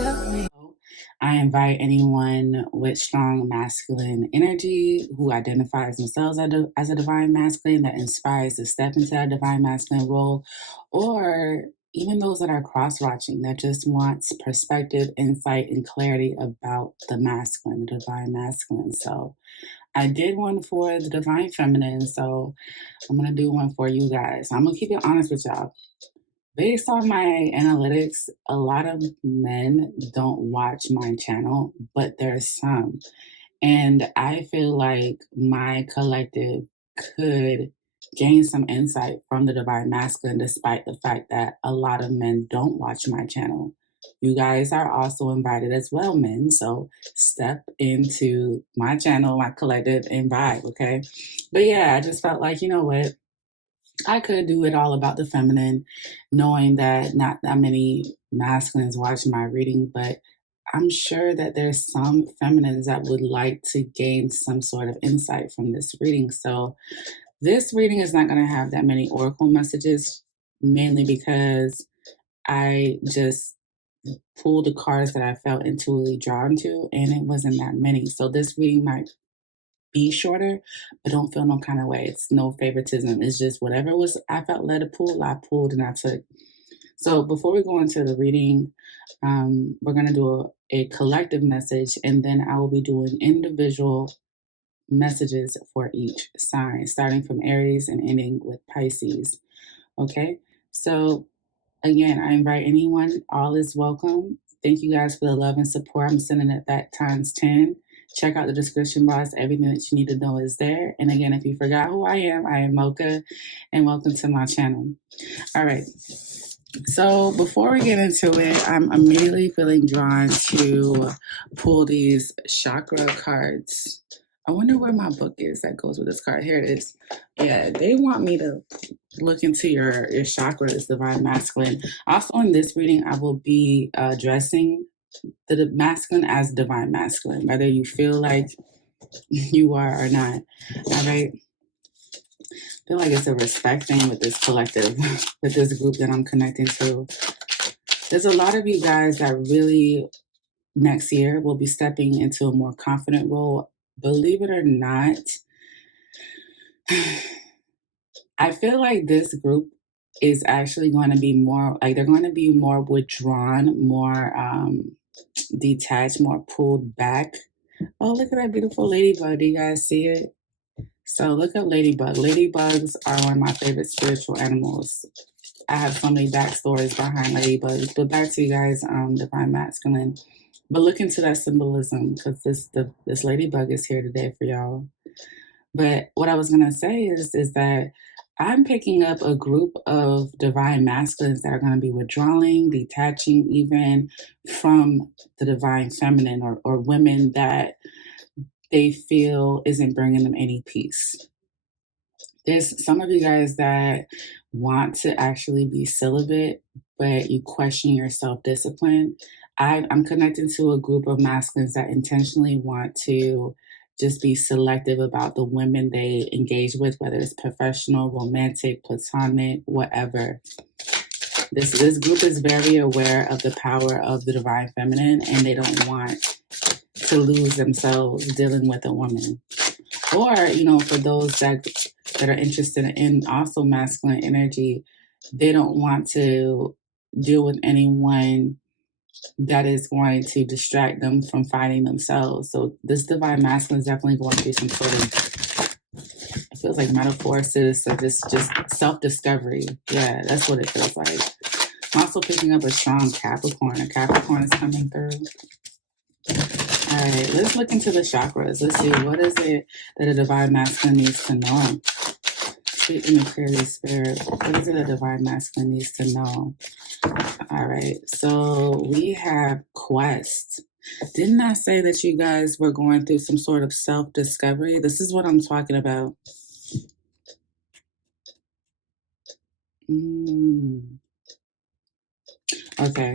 I invite anyone with strong masculine energy who identifies themselves as a divine masculine that inspires to step into that divine masculine role, or even those that are cross-watching that just wants perspective, insight, and clarity about the masculine, the divine masculine. So I did one for the divine feminine, so I'm going to do one for you guys. I'm going to keep it honest with y'all. Based on my analytics, a lot of men don't watch my channel, but there's some. And I feel like my collective could gain some insight from the divine masculine, despite the fact that a lot of men don't watch my channel. You guys are also invited as well, men. So step into my channel, my collective, and vibe, okay? But yeah, I just felt like, you know what? I could do it all about the feminine, knowing that not that many masculines watch my reading, but I'm sure that there's some feminines that would like to gain some sort of insight from this reading. So this reading is not going to have that many oracle messages, mainly because I just pulled the cards that I felt intuitively drawn to, and it wasn't that many. So this reading might be shorter, but don't feel no kind of way. It's no favoritism. It's just whatever was I felt led to pull, I pulled and I took. So before we go into the reading, we're going to do a collective message, and then I will be doing individual messages for each sign, starting from Aries and ending with Pisces. Okay, so again, I invite anyone, all is welcome. Thank you guys for the love and support. I'm sending it back times 10. Check out the description box. Everything that you need to know is there. And again, if you forgot who I am Mocha, and welcome to my channel. All right. So before we get into it, I'm immediately feeling drawn to pull these chakra cards. I wonder where my book is that goes with this card. Here it is. Yeah, they want me to look into your chakras, divine masculine. Also in this reading, I will be addressing the masculine as divine masculine, whether you feel like you are or not. All right. I feel like it's a respect thing with this collective, with this group that I'm connecting to. There's a lot of you guys that really next year will be stepping into a more confident role. Believe it or not, I feel like this group is actually going to be more, like they're going to be more withdrawn, more detached, more pulled back. Oh, look at that beautiful ladybug. Do you guys see it? So look up ladybug. Ladybugs are one of my favorite spiritual animals. I have so many backstories behind ladybugs. But back to you guys, divine masculine. But look into that symbolism, because this ladybug is here today for y'all. But what I was gonna say is that I'm picking up a group of divine masculines that are going to be withdrawing, detaching even from the divine feminine, or women that they feel isn't bringing them any peace. There's some of you guys that want to actually be celibate, but you question your self-discipline. I'm connected to a group of masculines that intentionally want to just be selective about the women they engage with, whether it's professional, romantic, platonic, whatever. This group is very aware of the power of the divine feminine, and they don't want to lose themselves dealing with a woman. Or, for those that are interested in also masculine energy, they don't want to deal with anyone that is going to distract them from finding themselves. So this divine masculine is definitely going through some sort of, it feels like metamorphosis, or just self-discovery. Yeah, that's what it feels like. I'm also picking up a strong Capricorn. A Capricorn is coming through. All right, let's look into the chakras. Let's see, what is it that a divine masculine needs to know? Speak in the clearly spirit. What is it a divine masculine needs to know? All right, so we have quest. Didn't I say that you guys were going through some sort of self-discovery? This is what I'm talking about. Okay,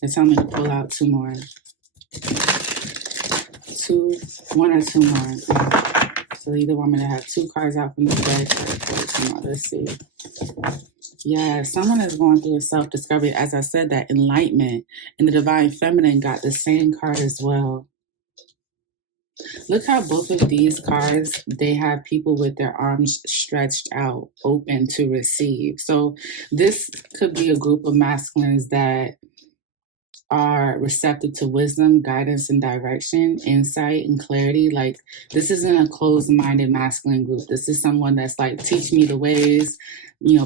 they're telling me to pull out two more. One or two more. So they either want me to have 2 cards out from the deck or come on, let's see. Yeah, someone is going through a self-discovery. As I said, that enlightenment and the divine feminine got the same card as well. Look how both of these cards, they have people with their arms stretched out, open to receive. So this could be a group of masculines that are receptive to wisdom, guidance, and direction, insight, and clarity. Like, this isn't a closed-minded masculine group. This is someone that's like, teach me the ways,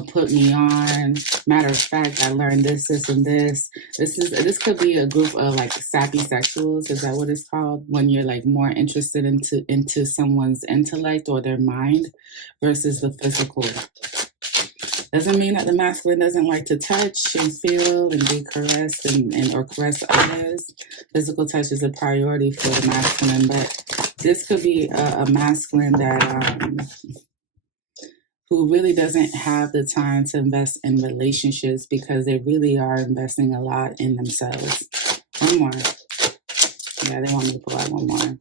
put me on. Matter of fact, I learned this, and this. This could be a group of like sappy sexuals. Is that what it's called? When you're like more interested into someone's intellect or their mind versus the physical. Doesn't mean that the masculine doesn't like to touch and feel and be caressed and or caress others. Physical touch is a priority for the masculine, but this could be a masculine that who really doesn't have the time to invest in relationships because they really are investing a lot in themselves. One more. Yeah, they want me to pull out one more.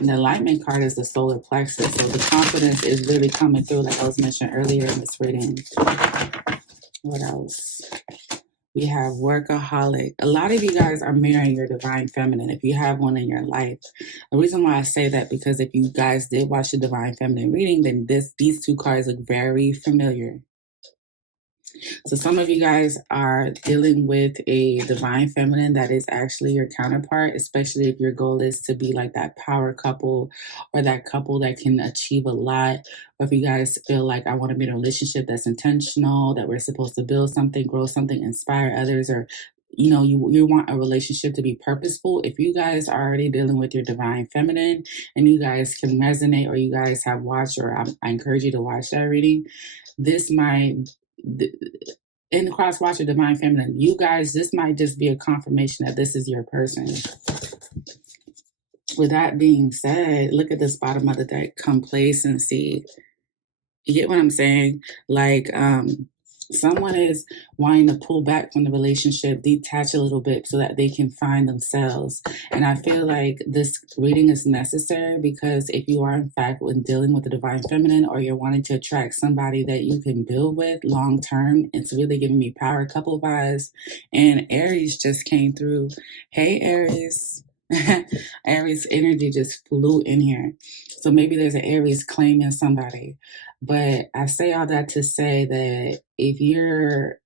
And the enlightenment card is the solar plexus. So the confidence is really coming through, like I was mentioning earlier in this reading. What else? We have workaholic. A lot of you guys are mirroring your divine feminine if you have one in your life. The reason why I say that, because if you guys did watch the divine feminine reading, then these 2 cards look very familiar. So some of you guys are dealing with a divine feminine that is actually your counterpart, especially if your goal is to be like that power couple or that couple that can achieve a lot. Or if you guys feel like, I want to be in a relationship that's intentional, that we're supposed to build something, grow something, inspire others, or you want a relationship to be purposeful. If you guys are already dealing with your divine feminine and you guys can resonate, or you guys have watched, or I encourage you to watch that reading, this might, in the cross watch of divine feminine, you guys, this might just be a confirmation that this is your person. With that being said, look at this bottom of the deck, complacency. You get what I'm saying? Like, someone is wanting to pull back from the relationship, detach a little bit so that they can find themselves. And I feel like this reading is necessary because if you are in fact dealing with the divine feminine, or you're wanting to attract somebody that you can build with long term, it's really giving me power couple vibes. And Aries just came through. Hey, Aries. Aries energy just flew in here. So maybe there's an Aries claiming somebody. But I say all that to say that if you're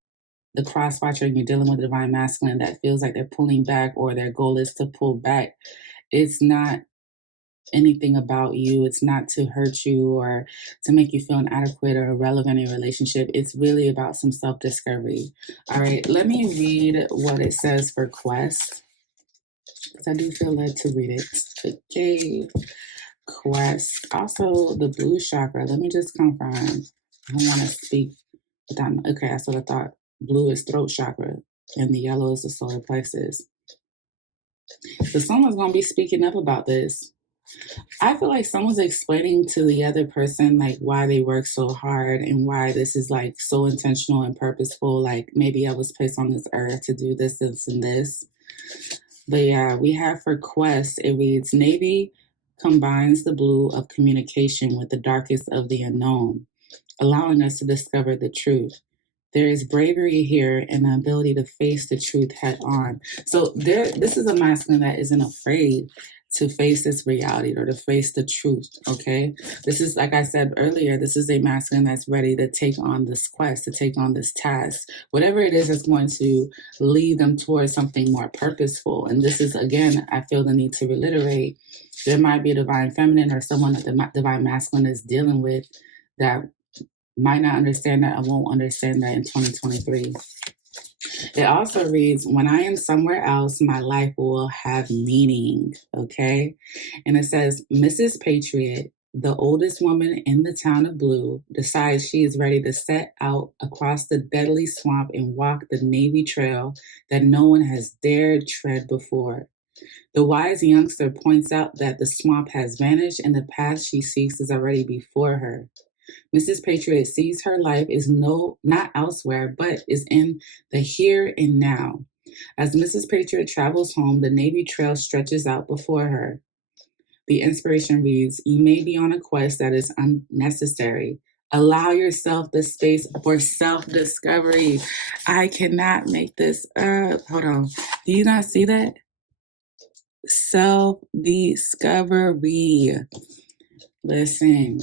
the cross watcher and you're dealing with a divine masculine that feels like they're pulling back, or their goal is to pull back, it's not anything about you. It's not to hurt you or to make you feel inadequate or irrelevant in a relationship. It's really about some self-discovery. All right, let me read what it says for Quest, because I do feel led to read it. Okay. Quest. Also, the blue chakra. Let me just confirm. I don't want to speak. Okay, that's what I thought. Blue is throat chakra, and the yellow is the solar plexus. So someone's going to be speaking up about this. I feel like someone's explaining to the other person like why they work so hard and why this is like so intentional and purposeful. Like, maybe I was placed on this earth to do this, this, and this. But yeah, we have for Quest, it reads, Navy combines the blue of communication with the darkest of the unknown, allowing us to discover the truth. There is bravery here and the ability to face the truth head on. So this is a masculine that isn't afraid to face this reality or to face the truth, okay? This is, like I said earlier, this is a masculine that's ready to take on this quest, to take on this task, whatever it is that's going to lead them towards something more purposeful. And this is, again, I feel the need to reiterate, there might be a divine feminine or someone that the divine masculine is dealing with that might not understand that, I won't understand that in 2023. It also reads, when I am somewhere else, my life will have meaning, okay? And it says, Mrs. Patriot, the oldest woman in the town of Blue, decides she is ready to set out across the deadly swamp and walk the Navy trail that no one has dared tread before. The wise youngster points out that the swamp has vanished and the path she seeks is already before her. Mrs. Patriot sees her life is not elsewhere, but is in the here and now. As Mrs. Patriot travels home, the Navy trail stretches out before her. The inspiration reads, you may be on a quest that is unnecessary. Allow yourself the space for self-discovery. I cannot make this up. Hold on. Do you not see that? Self-discovery. Listen,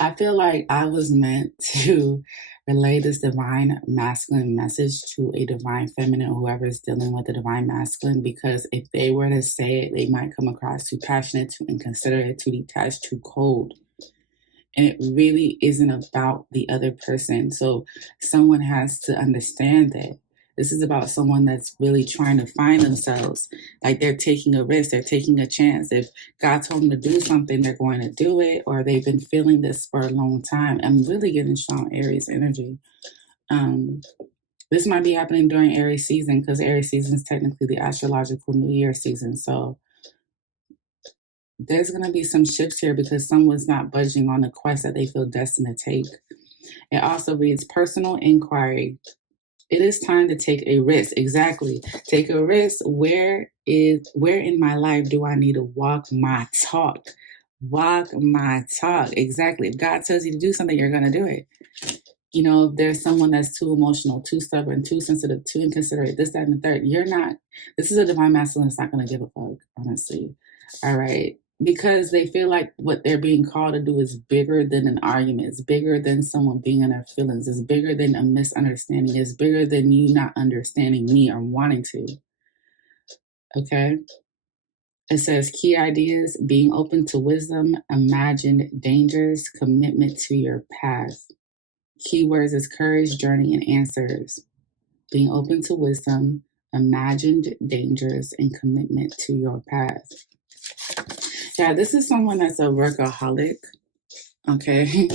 I feel like I was meant to relay this divine masculine message to a divine feminine, whoever is dealing with the divine masculine, because if they were to say it, they might come across too passionate, too inconsiderate, too detached, too cold. And it really isn't about the other person. So someone has to understand that this is about someone that's really trying to find themselves. Like they're taking a risk, they're taking a chance. If God told them to do something, they're going to do it, or they've been feeling this for a long time. I'm really getting strong Aries energy. This might be happening during Aries season, because Aries season is technically the astrological New Year season. So there's going to be some shifts here because someone's not budging on the quest that they feel destined to take. It also reads personal inquiry. It is time to take a risk. Exactly. Take a risk. Where in my life do I need to walk my talk? Walk my talk. Exactly. If God tells you to do something, you're going to do it. You know, if there's someone that's too emotional, too stubborn, too sensitive, too inconsiderate, this, that, and the third, you're not. This is a divine masculine that's not going to give a fuck, honestly. All right. Because they feel like what they're being called to do is bigger than an argument. It's bigger than someone being in their feelings. It's bigger than a misunderstanding. It's bigger than you not understanding me or wanting to. Okay? It says key ideas, being open to wisdom, imagined dangers, commitment to your path. Keywords is courage, journey, and answers. Being open to wisdom, imagined dangers, and commitment to your path. Yeah, this is someone that's a workaholic, okay?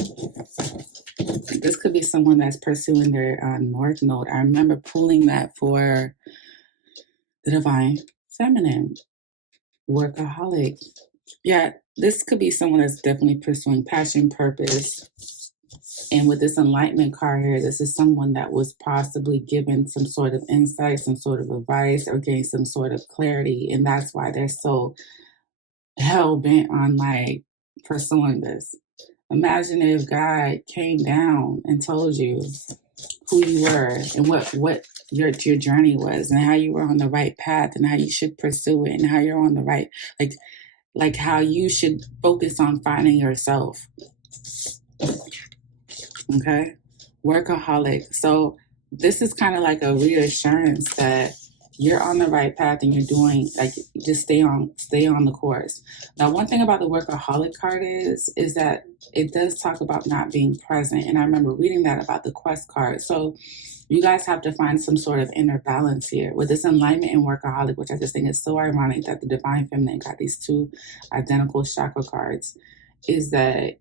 This could be someone that's pursuing their North Node. I remember pulling that for the divine feminine, workaholic. Yeah, this could be someone that's definitely pursuing passion, purpose. And with this enlightenment card here, this is someone that was possibly given some sort of insight, some sort of advice, or gained some sort of clarity. And that's why they're so hell bent on like pursuing this. Imagine if God came down and told you who you were and what your journey was and how you were on the right path and how you should pursue it and how you're on the right, like how you should focus on finding yourself. Okay? Workaholic. So this is kind of like a reassurance that you're on the right path and you're doing, like, just stay on the course. Now, one thing about the workaholic card is that it does talk about not being present. And I remember reading that about the quest card. So you guys have to find some sort of inner balance here with this enlightenment and workaholic, which I just think is so ironic that the divine feminine got these two identical chakra cards, is that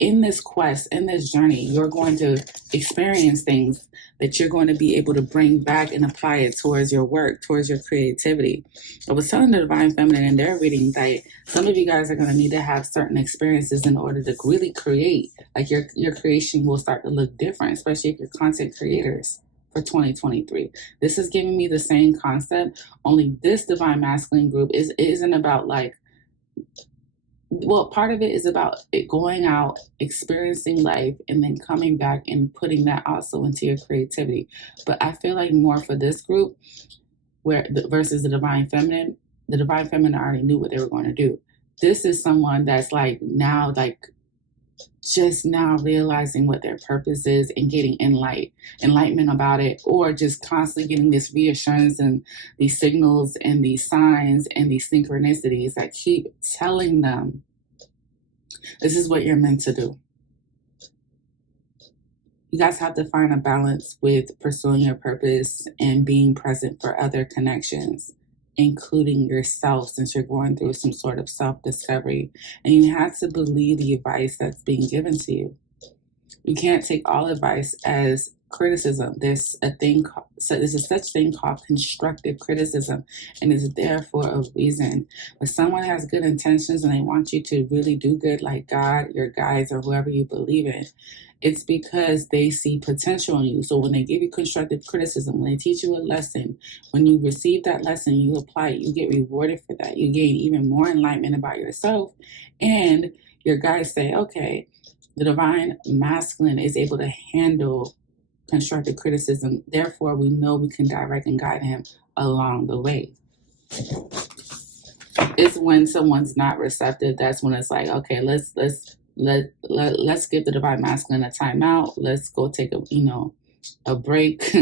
in this quest, in this journey, you're going to experience things that you're going to be able to bring back and apply it towards your work, towards your creativity. I was telling the divine feminine in their reading that some of you guys are going to need to have certain experiences in order to really create. Like your creation will start to look different, especially if you're content creators for 2023. This is giving me the same concept, only this divine masculine group isn't about like, well, part of it is about it going out, experiencing life, and then coming back and putting that also into your creativity. But I feel like more for this group, versus the divine feminine already knew what they were going to do. This is someone that's like now, like just now realizing what their purpose is and getting enlightenment about it, or just constantly getting this reassurance and these signals and these signs and these synchronicities that keep telling them this is what you're meant to do. You guys have to find a balance with pursuing your purpose and being present for other connections, including yourself, since you're going through some sort of self-discovery. And you have to believe the advice that's being given to you. You can't take all advice as criticism. There's a such thing called constructive criticism, and it's there for a reason. When someone has good intentions and they want you to really do good, like God, your guides, or whoever you believe in, it's because they see potential in you. So when they give you constructive criticism, when they teach you a lesson, when you receive that lesson, you apply it, you get rewarded for that. You gain even more enlightenment about yourself, and your guides say, okay, the divine masculine is able to handle constructive criticism. Therefore, we know we can direct and guide him along the way. It's when someone's not receptive, that's when it's like, okay, let's give the divine masculine a timeout. Let's go take a break,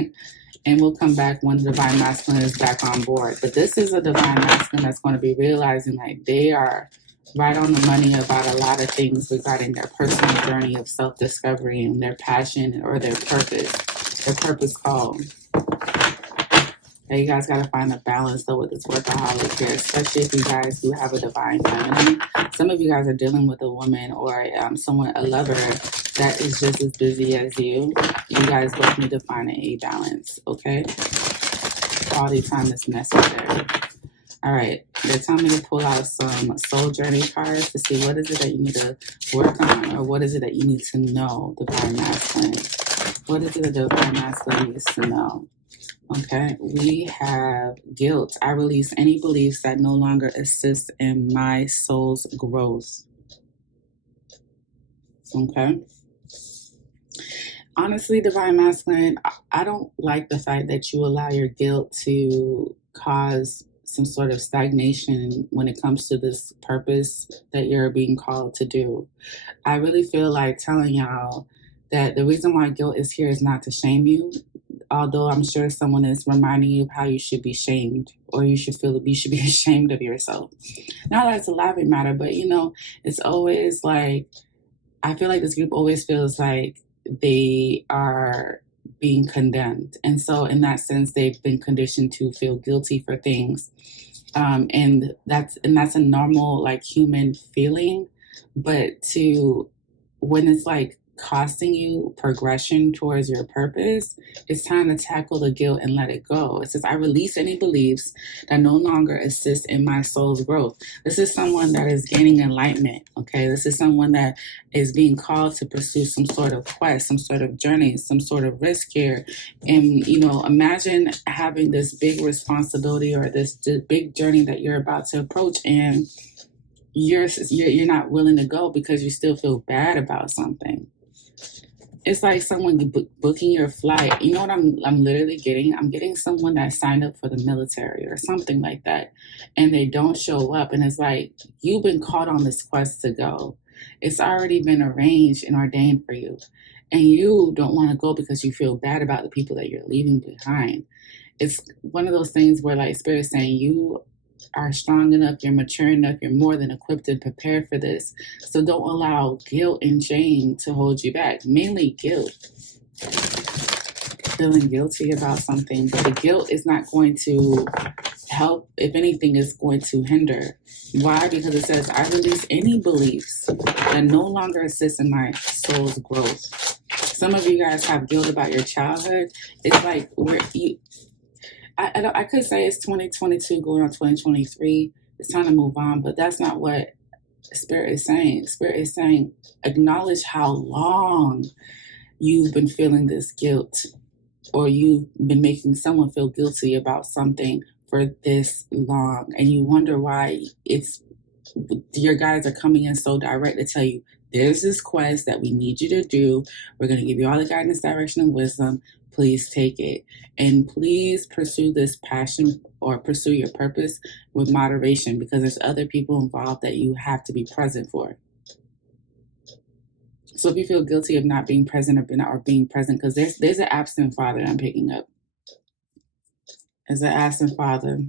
and we'll come back when the divine masculine is back on board. But this is a divine masculine that's going to be realizing like they are right on the money about a lot of things regarding their personal journey of self-discovery and their passion or their purpose call. Okay, you guys got to find a balance though with this workaholic here, especially if you guys do have a divine feminine. Some of you guys are dealing with a woman or a lover that is just as busy as you. You guys both need to find a balance, okay? Quality time is necessary. All right, they're telling me to pull out some soul journey cards to see what is it that you need to work on, or what is it that you need to know, divine masculine. What is it that divine masculine needs to know? Okay, we have guilt. I release any beliefs that no longer assist in my soul's growth. Okay. Honestly, divine masculine, I don't like the fact that you allow your guilt to cause some sort of stagnation when it comes to this purpose that you're being called to do. I really feel like telling y'all that the reason why guilt is here is not to shame you, although I'm sure someone is reminding you of how you should be shamed, or you should feel that you should be ashamed of yourself. Not that it's a laughing matter, but it's always like, I feel like this group always feels like they are being condemned. And so in that sense, they've been conditioned to feel guilty for things. And that's a normal, like, human feeling. But when it's like costing you progression towards your purpose, it's time to tackle the guilt and let it go. It says, I release any beliefs that no longer assist in my soul's growth. This is someone that is gaining enlightenment, okay? This is someone that is being called to pursue some sort of quest, some sort of journey, some sort of risk here. And, imagine having this big responsibility or this big journey that you're about to approach, and you're not willing to go because you still feel bad about something. It's like someone booking your flight. You know what I'm literally getting? I'm getting someone that signed up for the military or something like that, and they don't show up. And it's like, you've been called on this quest to go. It's already been arranged and ordained for you. And you don't want to go because you feel bad about the people that you're leaving behind. It's one of those things where, like, Spirit's saying, you are strong enough, you're mature enough, you're more than equipped and prepared for this. So don't allow guilt and shame to hold you back. Mainly guilt. Feeling guilty about something, but the guilt is not going to help. If anything, is going to hinder. Why? Because it says, I release any beliefs that no longer assist in my soul's growth. Some of you guys have guilt about your childhood. It's like I could say it's 2022 going on 2023. It's time to move on, but that's not what Spirit is saying. Spirit is saying, acknowledge how long you've been feeling this guilt, or you've been making someone feel guilty about something for this long, and you wonder why your guys are coming in so direct to tell you, there's this quest that we need you to do. We're going to give you all the guidance, direction, and wisdom. Please take it. And please pursue this passion or pursue your purpose with moderation, because there's other people involved that you have to be present for. So if you feel guilty of not being present or being present, because there's an absent father I'm picking up. There's an absent father.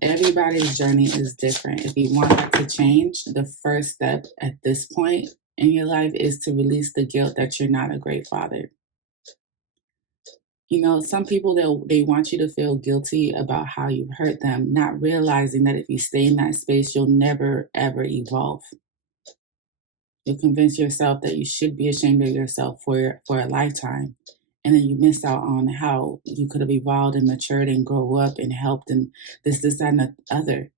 Everybody's journey is different. If you want that to change, the first step at this point in your life is to release the guilt that you're not a great father. Some people, they want you to feel guilty about how you hurt them, not realizing that if you stay in that space, you'll never, ever evolve. You'll convince yourself that you should be ashamed of yourself for a lifetime. And then you miss out on how you could have evolved and matured and grow up and helped and this, that, and the other.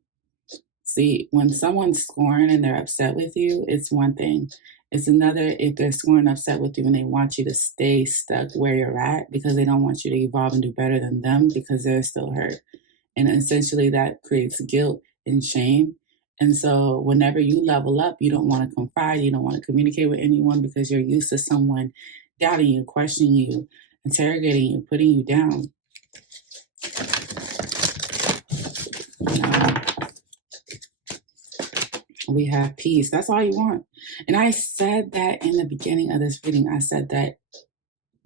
See, when someone's scorned and they're upset with you, it's one thing. It's another if they're scorned and upset with you and they want you to stay stuck where you're at because they don't want you to evolve and do better than them because they're still hurt. And essentially that creates guilt and shame. And so whenever you level up, you don't want to confide, you don't want to communicate with anyone because you're used to someone doubting you, questioning you, interrogating you, putting you down. We have peace. That's all you want. And I said that in the beginning of this reading. I said that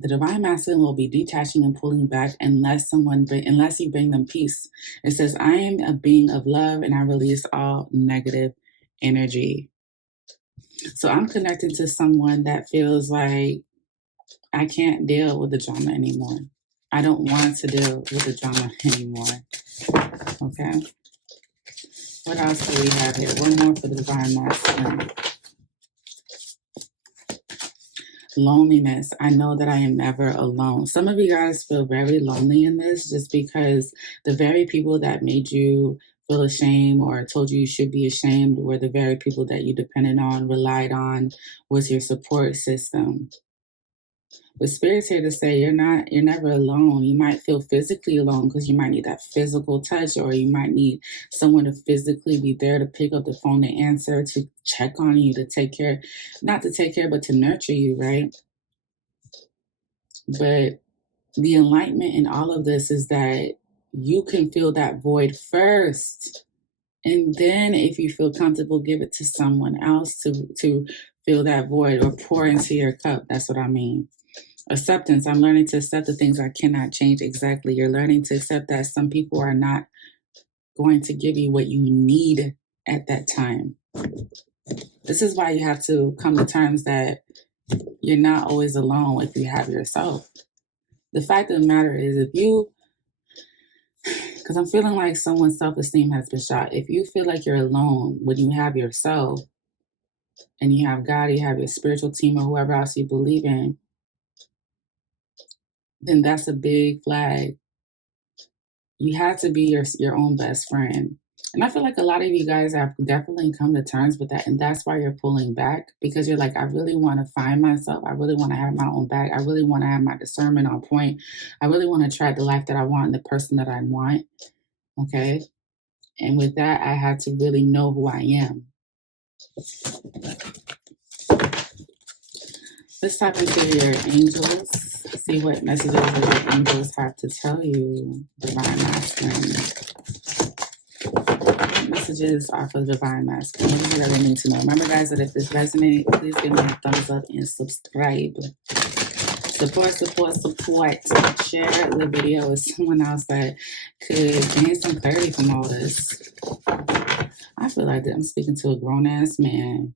the divine masculine will be detaching and pulling back unless you bring them peace. It says, I am a being of love and I release all negative energy. So I'm connected to someone that feels like I can't deal with the drama anymore. I don't want to deal with the drama anymore. Okay. What else do we have here? One more for the divine masculine. Loneliness. I know that I am never alone. Some of you guys feel very lonely in this just because the very people that made you feel ashamed or told you should be ashamed were the very people that you depended on, relied on, was your support system. But Spirit's here to say you're never alone. You might feel physically alone because you might need that physical touch, or you might need someone to physically be there to pick up the phone to answer, to check on you, to take care, not to take care, but to nurture you, right? But the enlightenment in all of this is that you can feel that void first. And then if you feel comfortable, give it to someone else to fill that void or pour into your cup. That's what I mean. Acceptance. I'm learning to accept the things I cannot change. Exactly. You're learning to accept that some people are not going to give you what you need at that time. This is why you have to come to terms that you're not always alone if you have yourself. The fact of the matter is because I'm feeling like someone's self-esteem has been shot. If you feel like you're alone when you have yourself and you have God, you have your spiritual team or whoever else you believe in, then that's a big flag. You have to be your own best friend. And I feel like a lot of you guys have definitely come to terms with that. And that's why you're pulling back, because you're like, I really want to find myself. I really want to have my own back. I really want to have my discernment on point. I really want to attract the life that I want and the person that I want. Okay. And with that, I had to really know who I am. Let's tap into your angels. See what messages the angels have to tell you, divine masculine. What messages are for the divine masculine? What do you really need to know? Remember, guys, that if this resonates, please give me a thumbs up and subscribe. Support. Share the video with someone else that could gain some clarity from all this. I feel like I'm speaking to a grown-ass man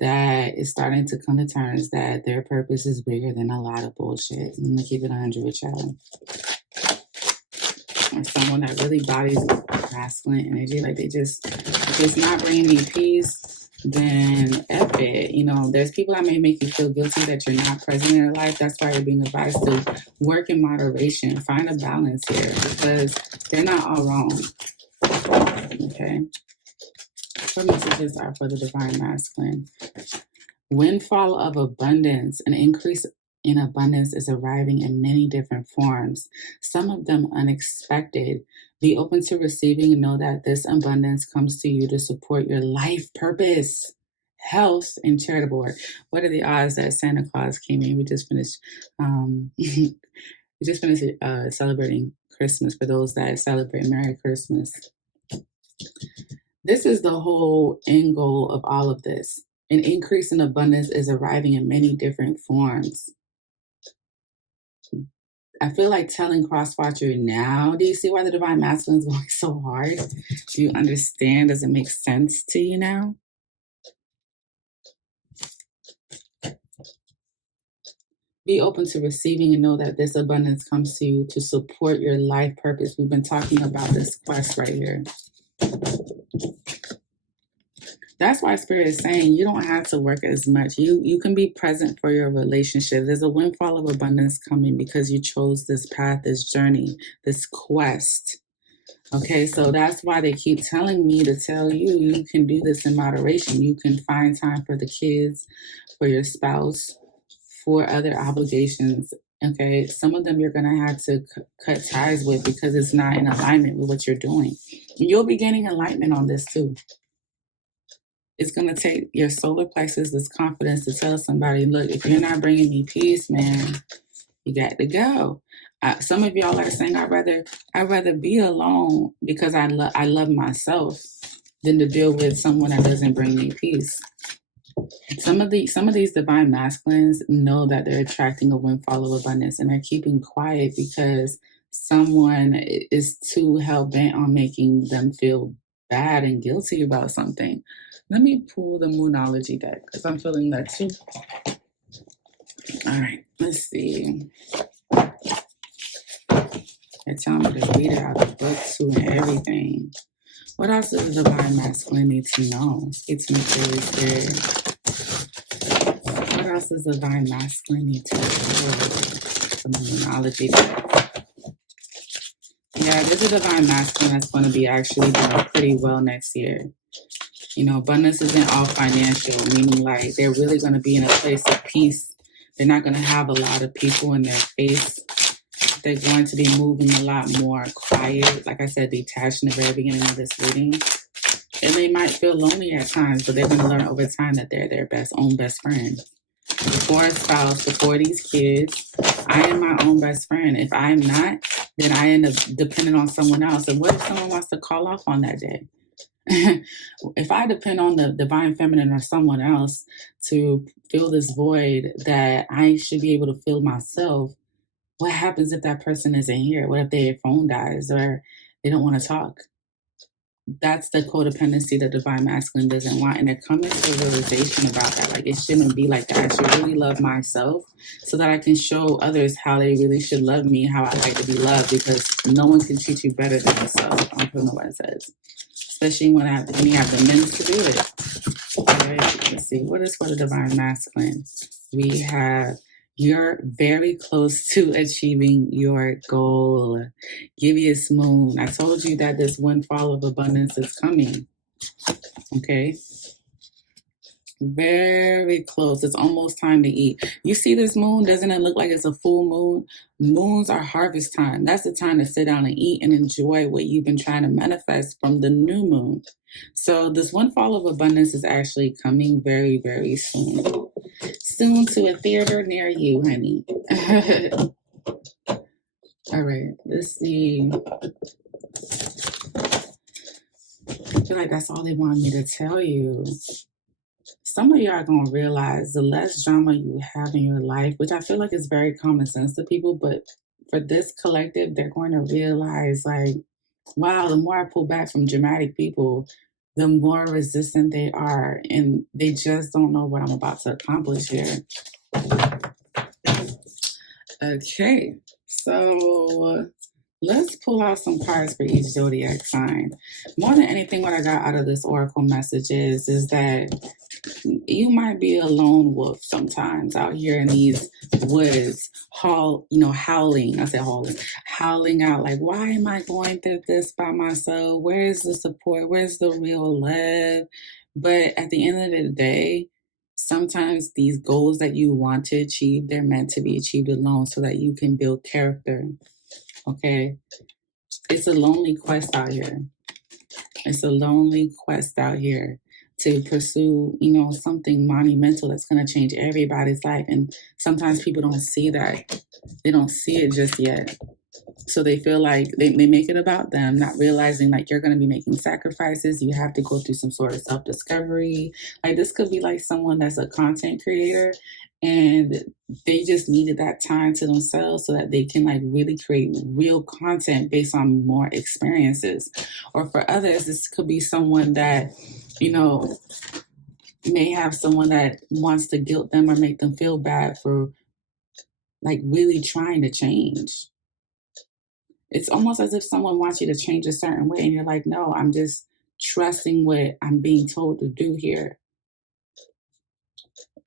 that is starting to come to terms that their purpose is bigger than a lot of bullshit. I'm gonna keep it 100 with y'all. Or someone that really bodies masculine energy, like if it's not bringing you peace, then F it. You know, there's people that may make you feel guilty that you're not present in your life. That's why you're being advised to work in moderation, find a balance here, because they're not all wrong. Okay. What messages are for the divine masculine? Windfall of abundance. An increase in abundance is arriving in many different forms, some of them unexpected. Be open to receiving and know that this abundance comes to you to support your life purpose, health, and charitable work. What are the odds that Santa Claus came in? We just finished celebrating Christmas. For those that celebrate, Merry Christmas. This is the whole end goal of all of this. An increase in abundance is arriving in many different forms. I feel like telling Crosswatcher now, do you see why the divine masculine is going so hard? Do you understand? Does it make sense to you now? Be open to receiving and know that this abundance comes to you to support your life purpose. We've been talking about this quest right here. That's why Spirit is saying you don't have to work as much. You can be present for your relationship. There's a windfall of abundance coming because you chose this path, this journey, this quest. Okay, so that's why they keep telling me to tell you, you can do this in moderation. You can find time for the kids, for your spouse, for other obligations. Okay, some of them you're going to have to cut ties with because it's not in alignment with what you're doing. You'll be gaining alignment on this too. It's going to take your solar plexus, this confidence to tell somebody, look, if you're not bringing me peace, man, you got to go. Some of y'all are saying, I'd rather be alone because I love myself than to deal with someone that doesn't bring me peace. Some of these divine masculines know that they're attracting a windfall of abundance, and they're keeping quiet because someone is too hell bent on making them feel bad and guilty about something. Let me pull the Moonology deck because I'm feeling that too. All right, let's see. They're telling me to read it out of the book too and everything. What else does the divine masculine need to know? It's me clearly Spirit. What else does the divine masculine need to know? The Moonology deck. Yeah, there's a divine masculine that's going to be actually doing pretty well next year. You know, abundance isn't all financial, meaning like they're really going to be in a place of peace. They're not going to have a lot of people in their face. They're going to be moving a lot more quiet. Like I said, detached in the very beginning of this reading. And they might feel lonely at times, but they're going to learn over time that they're their own best friend. Before a spouse, before these kids, I am my own best friend. If I'm not, then I end up depending on someone else. And what if someone wants to call off on that day? If I depend on the divine feminine or someone else to fill this void that I should be able to fill myself, what happens if that person isn't here? What if their phone dies or they don't want to talk? That's the codependency that divine masculine doesn't want. And they're coming to a realization about that. Like, it shouldn't be like that. I should really love myself so that I can show others how they really should love me, how I like to be loved, because no one can treat you better than yourself. I'm putting what it says. Especially when you have the means to do it. All right, let's see. What is for the divine masculine? We have, you're very close to achieving your goal. Gibeus moon. I told you that this windfall of abundance is coming. Okay. Very close. It's almost time to eat. You see this moon? Doesn't it look like it's a full moon? Moons are harvest time. That's the time to sit down and eat and enjoy what you've been trying to manifest from the new moon. So this windfall of abundance is actually coming very, very soon. Soon to a theater near you, honey. All right, let's see. I feel like that's all they want me to tell you. Some of you are going to realize the less drama you have in your life, which I feel like is very common sense to people, but for this collective, they're going to realize, like, wow, the more I pull back from dramatic people, the more resistant they are, and they just don't know what I'm about to accomplish here. Okay, so let's pull out some cards for each zodiac sign. More than anything, what I got out of this oracle message is that you might be a lone wolf sometimes out here in these woods, howling. I said howling out like, why am I going through this by myself? Where's the support? Where's the real love? But at the end of the day, sometimes these goals that you want to achieve, they're meant to be achieved alone so that you can build character. Okay? It's a lonely quest out here. It's a lonely quest out here to pursue, something monumental that's going to change everybody's life. And sometimes people don't see that. They don't see it just yet. So they feel like they make it about them, not realizing like you're going to be making sacrifices. You have to go through some sort of self-discovery. Like this could be like someone that's a content creator and they just needed that time to themselves so that they can like really create real content based on more experiences. Or for others, this could be someone that, may have someone that wants to guilt them or make them feel bad for like really trying to change. It's almost as if someone wants you to change a certain way and you're like, no, I'm just trusting what I'm being told to do here.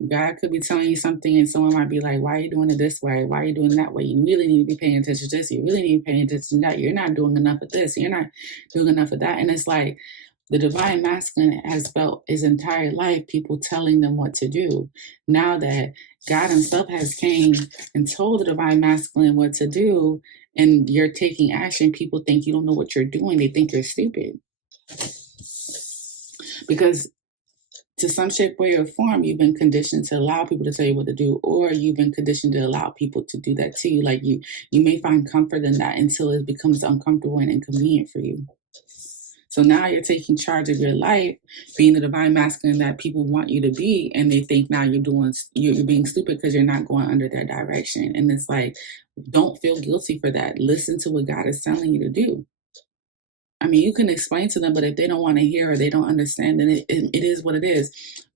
God could be telling you something and someone might be like, why are you doing it this way? Why are you doing that way? You really need to be paying attention to this. You really need to be paying attention to that. You're not doing enough of this. You're not doing enough of that. And it's like the divine masculine has felt his entire life people telling them what to do. Now that God himself has came and told the divine masculine what to do and you're taking action, people think you don't know what you're doing. They think you're stupid. Because to some shape, way, or form, you've been conditioned to allow people to tell you what to do, or you've been conditioned to allow people to do that to you. Like you may find comfort in that until it becomes uncomfortable and inconvenient for you. So now you're taking charge of your life, being the divine masculine that people want you to be, and they think now you're being stupid because you're not going under their direction. And it's like, don't feel guilty for that. Listen to what God is telling you to do. I mean, you can explain to them, but if they don't want to hear or they don't understand, then it is what it is.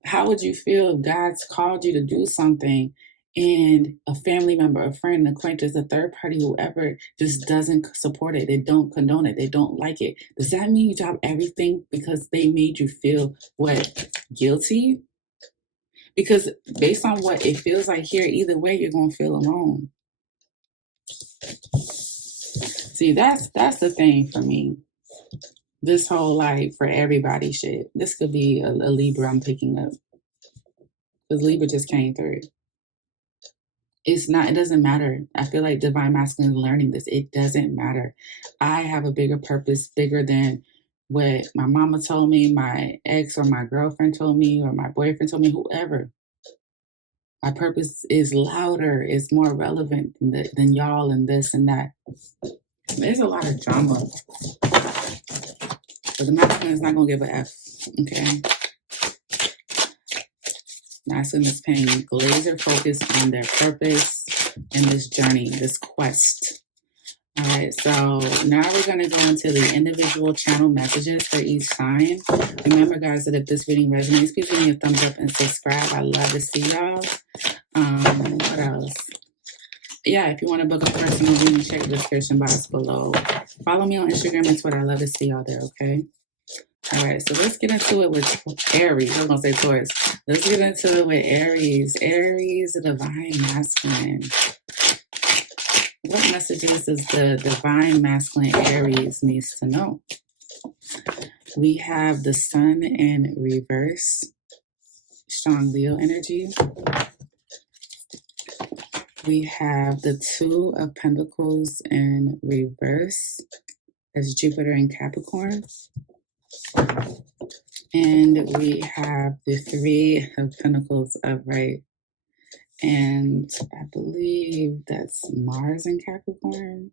How would you feel if God's called you to do something and a family member, a friend, an acquaintance, a third party, whoever just doesn't support it? They don't condone it. They don't like it. Does that mean you drop everything because they made you feel what? Guilty? Because based on what it feels like here, either way, you're going to feel alone. See, that's the thing for me. This whole like for everybody shit. This could be a Libra I'm picking up. Because Libra just came through. It doesn't matter. I feel like divine masculine is learning this. It doesn't matter. I have a bigger purpose, bigger than what my mama told me, my ex or my girlfriend told me, or my boyfriend told me, whoever. My purpose is louder, is more relevant than y'all and this and that. There's a lot of drama. But the masculine is not going to give an F, okay? Masculine is paying laser focus on their purpose in this journey, this quest. All right, so now we're going to go into the individual channel messages for each sign. Remember, guys, that if this reading resonates, please give me a thumbs up and subscribe. I love to see y'all. What else? Yeah, if you want to book a personal reading, check the description box below. Follow me on Instagram and Twitter. I love to see y'all there, okay? All right, so let's get into it with Aries. I'm going to say Taurus. Let's get into it with Aries. Aries, the divine masculine. What messages does the divine masculine Aries needs to know? We have the sun in reverse. Strong Leo energy. We have the Two of Pentacles in reverse. That's Jupiter in Capricorn. And we have the Three of Pentacles upright. And I believe that's Mars in Capricorn.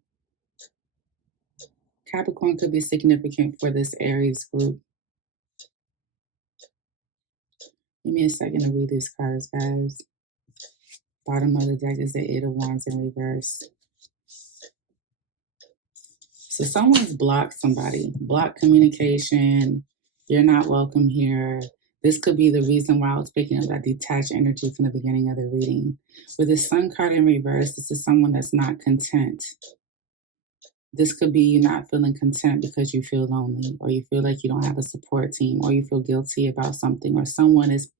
Capricorn could be significant for this Aries group. Give me a second to read these cards, guys. Bottom of the deck is the Eight of Wands in reverse. So someone's blocked somebody. Blocked communication. You're not welcome here. This could be the reason why I was picking up that detached energy from the beginning of the reading. With the Sun card in reverse, this is someone that's not content. This could be you not feeling content because you feel lonely, or you feel like you don't have a support team, or you feel guilty about something, or someone is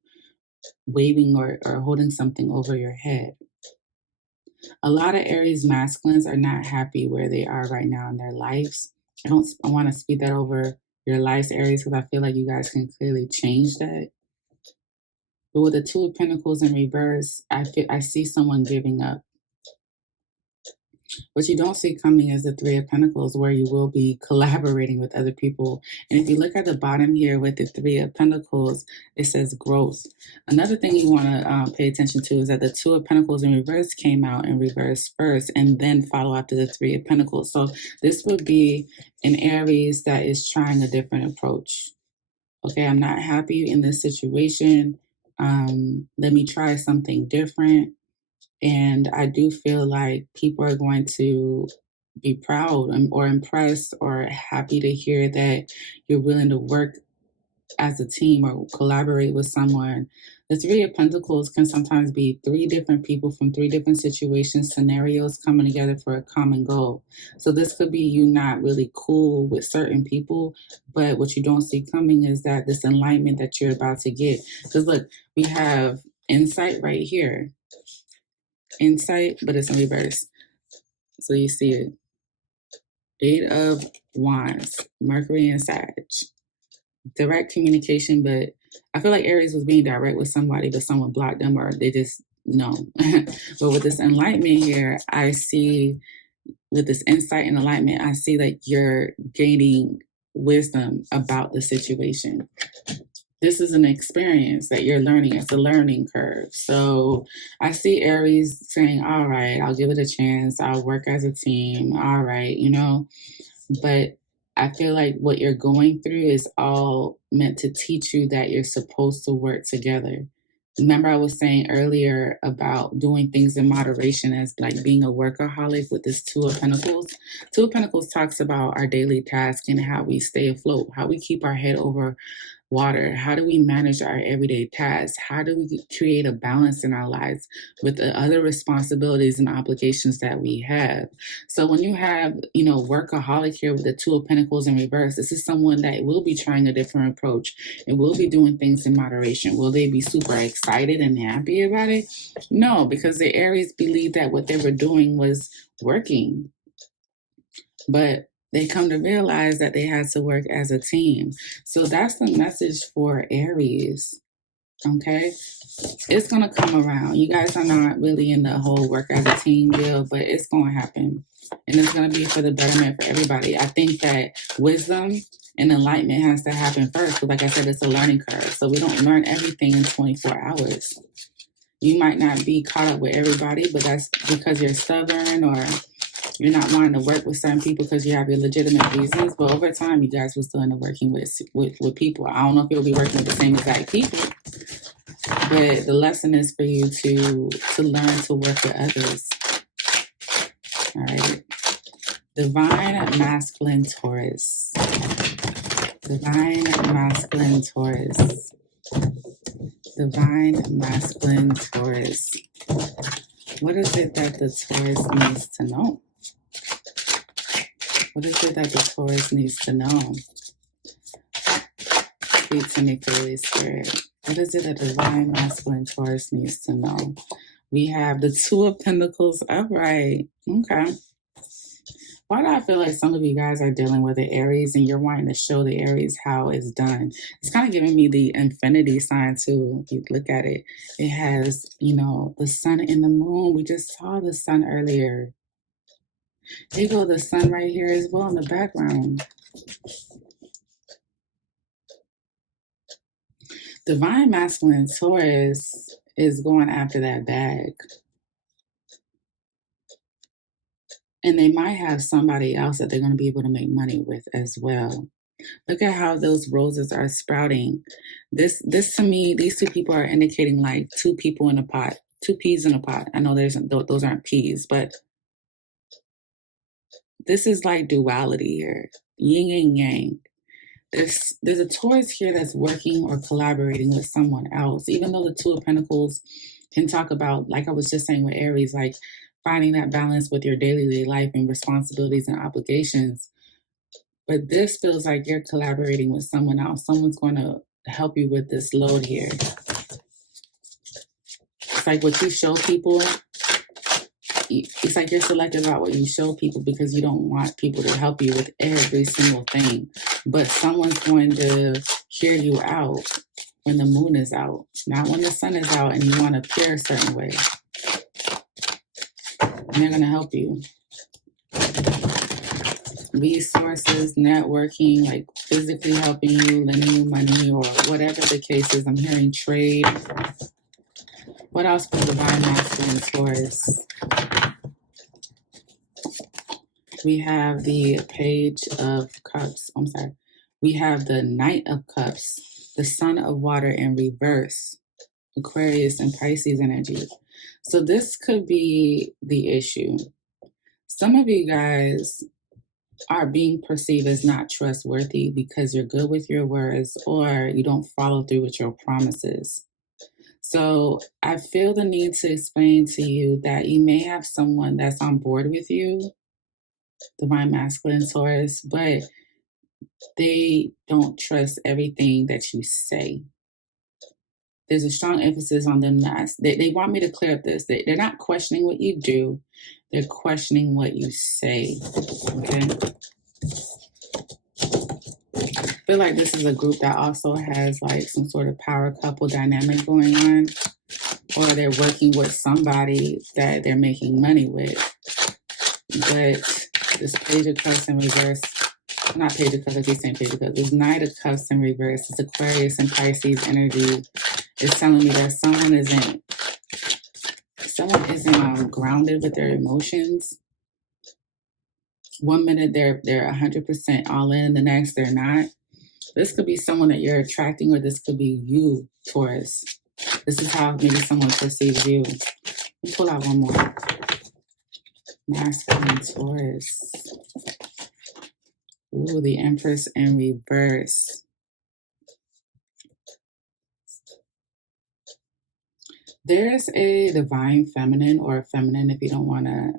waving or holding something over your head. A lot of Aries masculines are not happy where they are right now in their lives. I want to speak that over your lives, Aries, because I feel like you guys can clearly change that. But with the Two of Pentacles in reverse, I see someone giving up. What you don't see coming is the Three of Pentacles, where you will be collaborating with other people. And if you look at the bottom here with the Three of Pentacles, it says growth. Another thing you want to pay attention to is that the Two of Pentacles in reverse came out in reverse first and then follow after the Three of Pentacles. So this would be an Aries that is trying a different approach. Okay, I'm not happy in this situation. Let me try something different. And I do feel like people are going to be proud or impressed or happy to hear that you're willing to work as a team or collaborate with someone. The Three of Pentacles can sometimes be three different people from three different situations, scenarios coming together for a common goal. So this could be you not really cool with certain people, but what you don't see coming is that this enlightenment that you're about to get. Because look, we have insight right here. Insight, but it's in reverse. So you see it. Eight of Wands, Mercury and Sag. Direct communication, but I feel like Aries was being direct with somebody, but someone blocked them or they just no. But with this enlightenment here, I see with this insight and enlightenment, I see that you're gaining wisdom about the situation. This is an experience that you're learning. It's a learning curve. So I see Aries saying, all right, I'll give it a chance. I'll work as a team. All right, you know, but I feel like what you're going through is all meant to teach you that you're supposed to work together. Remember, I was saying earlier about doing things in moderation as like being a workaholic with this Two of Pentacles. Two of Pentacles talks about our daily task and how we stay afloat, how we keep our head over water. How do we manage our everyday tasks? How do we create a balance in our lives with the other responsibilities and obligations that we have? So when you have, you know, workaholic here with the Two of Pentacles in reverse, this is someone that will be trying a different approach and will be doing things in moderation. Will they be super excited and happy about it? No, because the Aries believed that what they were doing was working. But they come to realize that they had to work as a team. So that's the message for Aries. Okay, it's gonna come around. You guys are not really in the whole work as a team deal, but it's gonna happen, and it's gonna be for the betterment for everybody. I think that wisdom and enlightenment has to happen first, but like I said, it's a learning curve. So we don't learn everything in 24 hours. You might not be caught up with everybody, but that's because you're stubborn or you're not wanting to work with certain people because you have your legitimate reasons. But over time, you guys will still end up working with people. I don't know if you'll be working with the same exact people, but the lesson is for you to learn to work with others. All right. Divine masculine Taurus. Divine masculine Taurus. Divine masculine Taurus. What is it that the Taurus needs to know? What is it that the Taurus needs to know? Speak to me, Holy Spirit. What is it that the divine masculine Taurus needs to know? We have the Two of Pentacles upright. Okay. Why do I feel like some of you guys are dealing with the Aries and you're wanting to show the Aries how it's done? It's kind of giving me the infinity sign too. If you look at it, it has, you know, the sun and the moon. We just saw the sun earlier. There you go, the sun right here as well in the background. Divine masculine Taurus is going after that bag. And they might have somebody else that they're going to be able to make money with as well. Look at how those roses are sprouting. This to me, these two people are indicating like two people in a pot, two peas in a pot. I know those aren't peas, but this is like duality here, yin and yang. There's a Taurus here that's working or collaborating with someone else, even though the Two of Pentacles can talk about, like I was just saying with Aries, like finding that balance with your daily life and responsibilities and obligations. But this feels like you're collaborating with someone else. Someone's going to help you with this load here. It's like what you show people. It's like you're selective about what you show people because you don't want people to help you with every single thing. But someone's going to hear you out when the moon is out, not when the sun is out and you want to appear a certain way. And they're going to help you. Resources, networking, like physically helping you, lending you money, or whatever the case is. I'm hearing trade. What else for divine masculine Taurus? We have the Page of Cups. I'm sorry. We have the Knight of Cups, the Sun of Water in reverse, Aquarius and Pisces energy. So this could be the issue. Some of you guys are being perceived as not trustworthy because you're good with your words or you don't follow through with your promises. So I feel the need to explain to you that you may have someone that's on board with you, Divine Masculine Taurus, but they don't trust everything that you say. There's a strong emphasis on them not. They want me to clear up this. They're not questioning what you do. They're questioning what you say. Okay. I feel like this is a group that also has like some sort of power couple dynamic going on, or they're working with somebody that they're making money with. But this Page of Cups in reverse, not Page of Cups, I keep saying Page of Cups, this Knight of Cups in reverse, this Aquarius and Pisces energy is telling me that someone isn't grounded with their emotions. One minute they're 100% all in, the next they're not. This could be someone that you're attracting, or this could be you, Taurus. This is how maybe someone perceives you. Let me pull out one more. Masculine Taurus. Ooh, the Empress in reverse. There's a divine feminine, or a feminine if you don't want to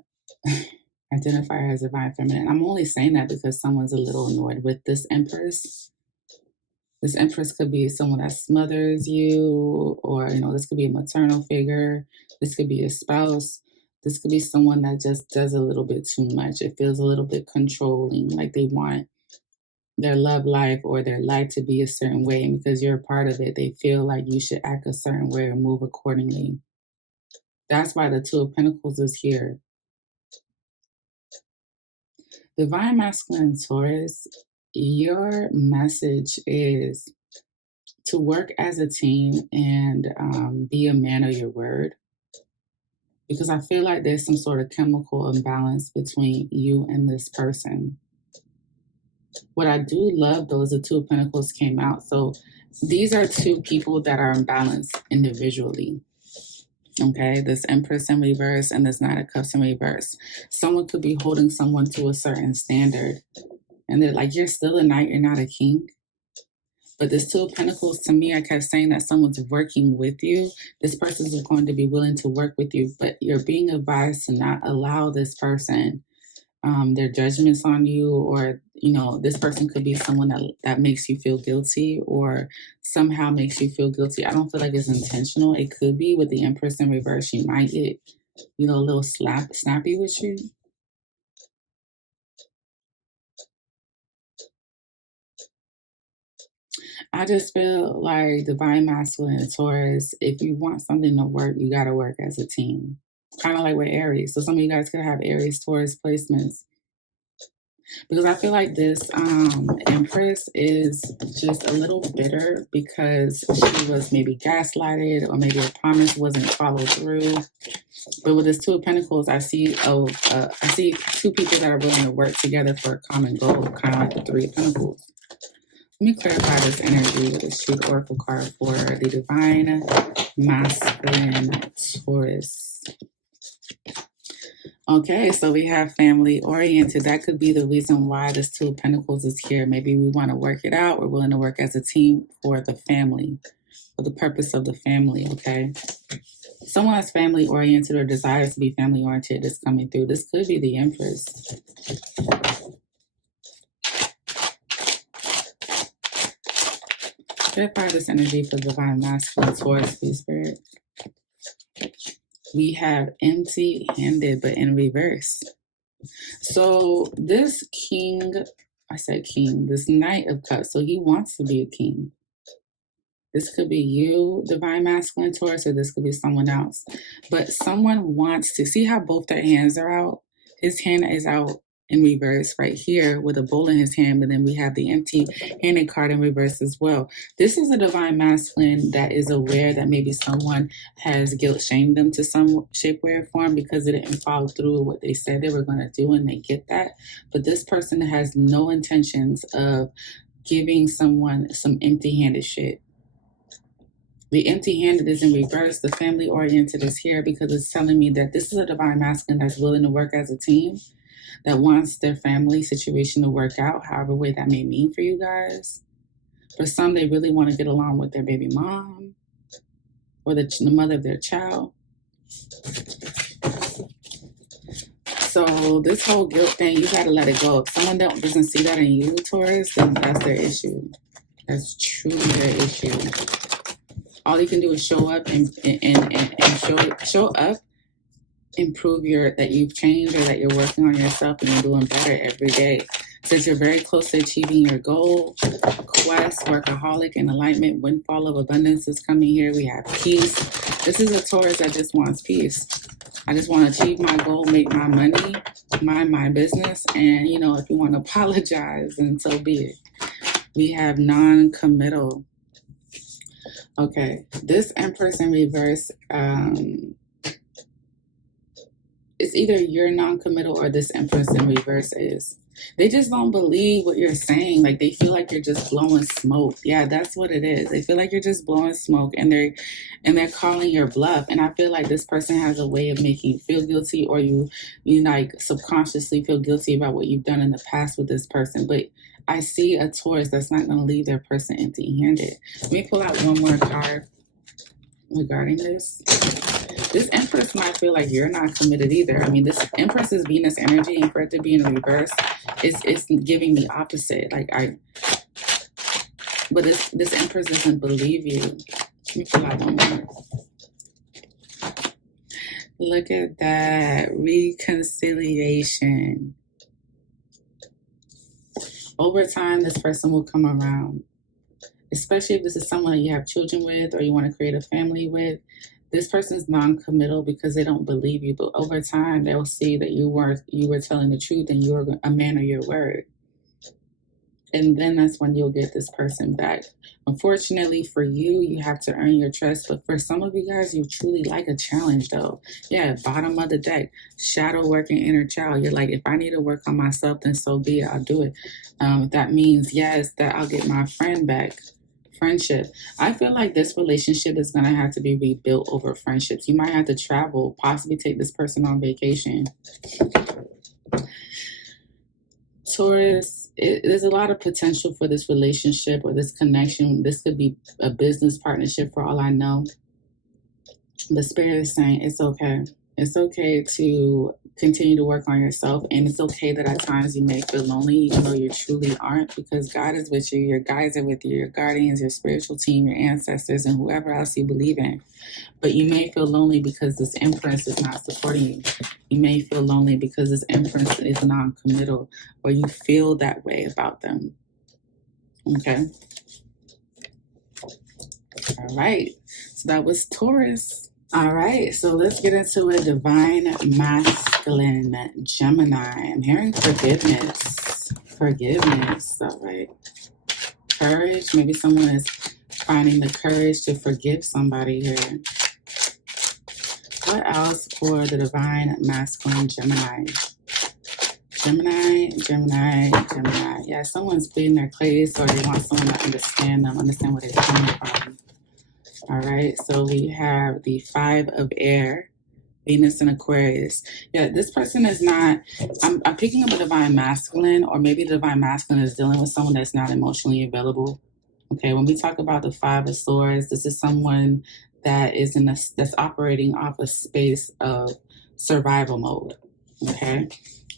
identify her as divine feminine. I'm only saying that because someone's a little annoyed with this Empress. This Empress could be someone that smothers you, or, this could be a maternal figure. This could be a spouse. This could be someone that just does a little bit too much. It feels a little bit controlling, like they want their love life or their life to be a certain way. And because you're a part of it, they feel like you should act a certain way or move accordingly. That's why the Two of Pentacles is here. Divine Masculine Taurus, your message is to work as a team and be a man of your word. Because I feel like there's some sort of chemical imbalance between you and this person. What I do love, though, is the Two of Pentacles came out. So these are two people that are imbalanced individually. Okay, this Empress in reverse and this Knight of Cups in reverse. Someone could be holding someone to a certain standard. And they're like, you're still a knight, you're not a king. But this Two of Pentacles, to me, I kept saying that someone's working with you. This person is going to be willing to work with you, but you're being advised to not allow this person their judgments on you, or, this person could be someone that makes you feel guilty or somehow makes you feel guilty. I don't feel like it's intentional. It could be with the Empress in reverse. She might get, a little snappy with you. I just feel like Divine Masculine and Taurus, if you want something to work, you got to work as a team. Kind of like with Aries. So some of you guys could have Aries, Taurus placements. Because I feel like this Empress is just a little bitter because she was maybe gaslighted, or maybe a promise wasn't followed through. But with this Two of Pentacles, I see two people that are willing to work together for a common goal, kind of like the Three of Pentacles. Let me clarify this energy with this Truth Oracle card for the Divine Masculine Taurus. Okay, so we have family oriented. That could be the reason why this Two of Pentacles is here. Maybe we want to work it out. We're willing to work as a team for the family, for the purpose of the family, okay? Someone that's family oriented or desires to be family oriented is coming through. This could be the Empress. Verify this energy for Divine Masculine Taurus, please, Spirit. We have empty-handed, but in reverse. So this king, this Knight of Cups, so he wants to be a king. This could be you, Divine Masculine Taurus, or this could be someone else. But someone wants to, see how both their hands are out? His hand is out in reverse right here with a bowl in his hand, but then we have the empty-handed card in reverse as well. This is a Divine Masculine that is aware that maybe someone has guilt-shamed them to some shape, way, or form because they didn't follow through with what they said they were going to do, and they get that. But this person has no intentions of giving someone some empty-handed shit. The empty-handed is in reverse. The family-oriented is here because it's telling me that this is a Divine Masculine that's willing to work as a team. that wants their family situation to work out, however way that may mean for you guys. For some, they really want to get along with their baby mom or the mother of their child. So this whole guilt thing, you got to let it go. If someone doesn't see that in you, Taurus, then that's their issue. That's truly their issue. All you can do is show up and show up, improve that you've changed or that you're working on yourself and you're doing better every day. Since you're very close to achieving your goal, quest, workaholic, and alignment, windfall of abundance is coming here. We have peace. This is a Taurus that just wants peace. I just want to achieve my goal, make my money, mind my business, and, you know, if you want to apologize, then so be it. We have non-committal. Okay, this Empress in reverse, it's either you're non-committal or this Empress in reverse is. They just don't believe what you're saying. Like, they feel like you're just blowing smoke. Yeah, that's what it is. They feel like you're just blowing smoke, and they're calling your bluff. And I feel like this person has a way of making you feel guilty, or you like subconsciously feel guilty about what you've done in the past with this person. But I see a Taurus that's not going to leave their person empty-handed. Let me pull out one more card regarding this. This Empress might feel like you're not committed either. I mean, this Empress is Venus energy, and for it to be in reverse, it's giving the opposite. But this Empress doesn't believe you. Let me pull out one more. Look at that. Reconciliation. Over time, this person will come around. Especially if this is someone that you have children with or you want to create a family with. This person's non-committal because they don't believe you, but over time they'll see that you were telling the truth and you're a man of your word. And then that's when you'll get this person back. Unfortunately for you, you have to earn your trust. But for some of you guys, you truly like a challenge though. Yeah, bottom of the deck, shadow working inner child. You're like, if I need to work on myself, then so be it, I'll do it. That means, yes, that I'll get my friend back. Friendship. I feel like this relationship is going to have to be rebuilt over friendships. You might have to travel, possibly take this person on vacation. Taurus, there's a lot of potential for this relationship or this connection. This could be a business partnership for all I know. The Spirit is saying it's okay. It's okay to continue to work on yourself, and it's okay that at times you may feel lonely, even though you truly aren't, because God is with you, your guides are with you, your guardians, your spiritual team, your ancestors, and whoever else you believe in. But you may feel lonely because this Empress is not supporting you. You may feel lonely because this Empress is non-committal, or you feel that way about them. Okay? All right. So that was Taurus. All right, so let's get into a divine masculine Gemini. I'm hearing forgiveness. Forgiveness, all right. Courage. Maybe someone is finding the courage to forgive somebody here. What else for the divine masculine Gemini? Gemini. Yeah, someone's pleading their case, or they want someone to understand them, understand where they're coming from. All right, so we have the 5 of air, Venus and Aquarius. Yeah, this person is not, I'm picking up a divine masculine, or maybe the divine masculine is dealing with someone that's not emotionally available. Okay, when we talk about the 5 of swords, this is someone that is that's operating off a space of survival mode. Okay,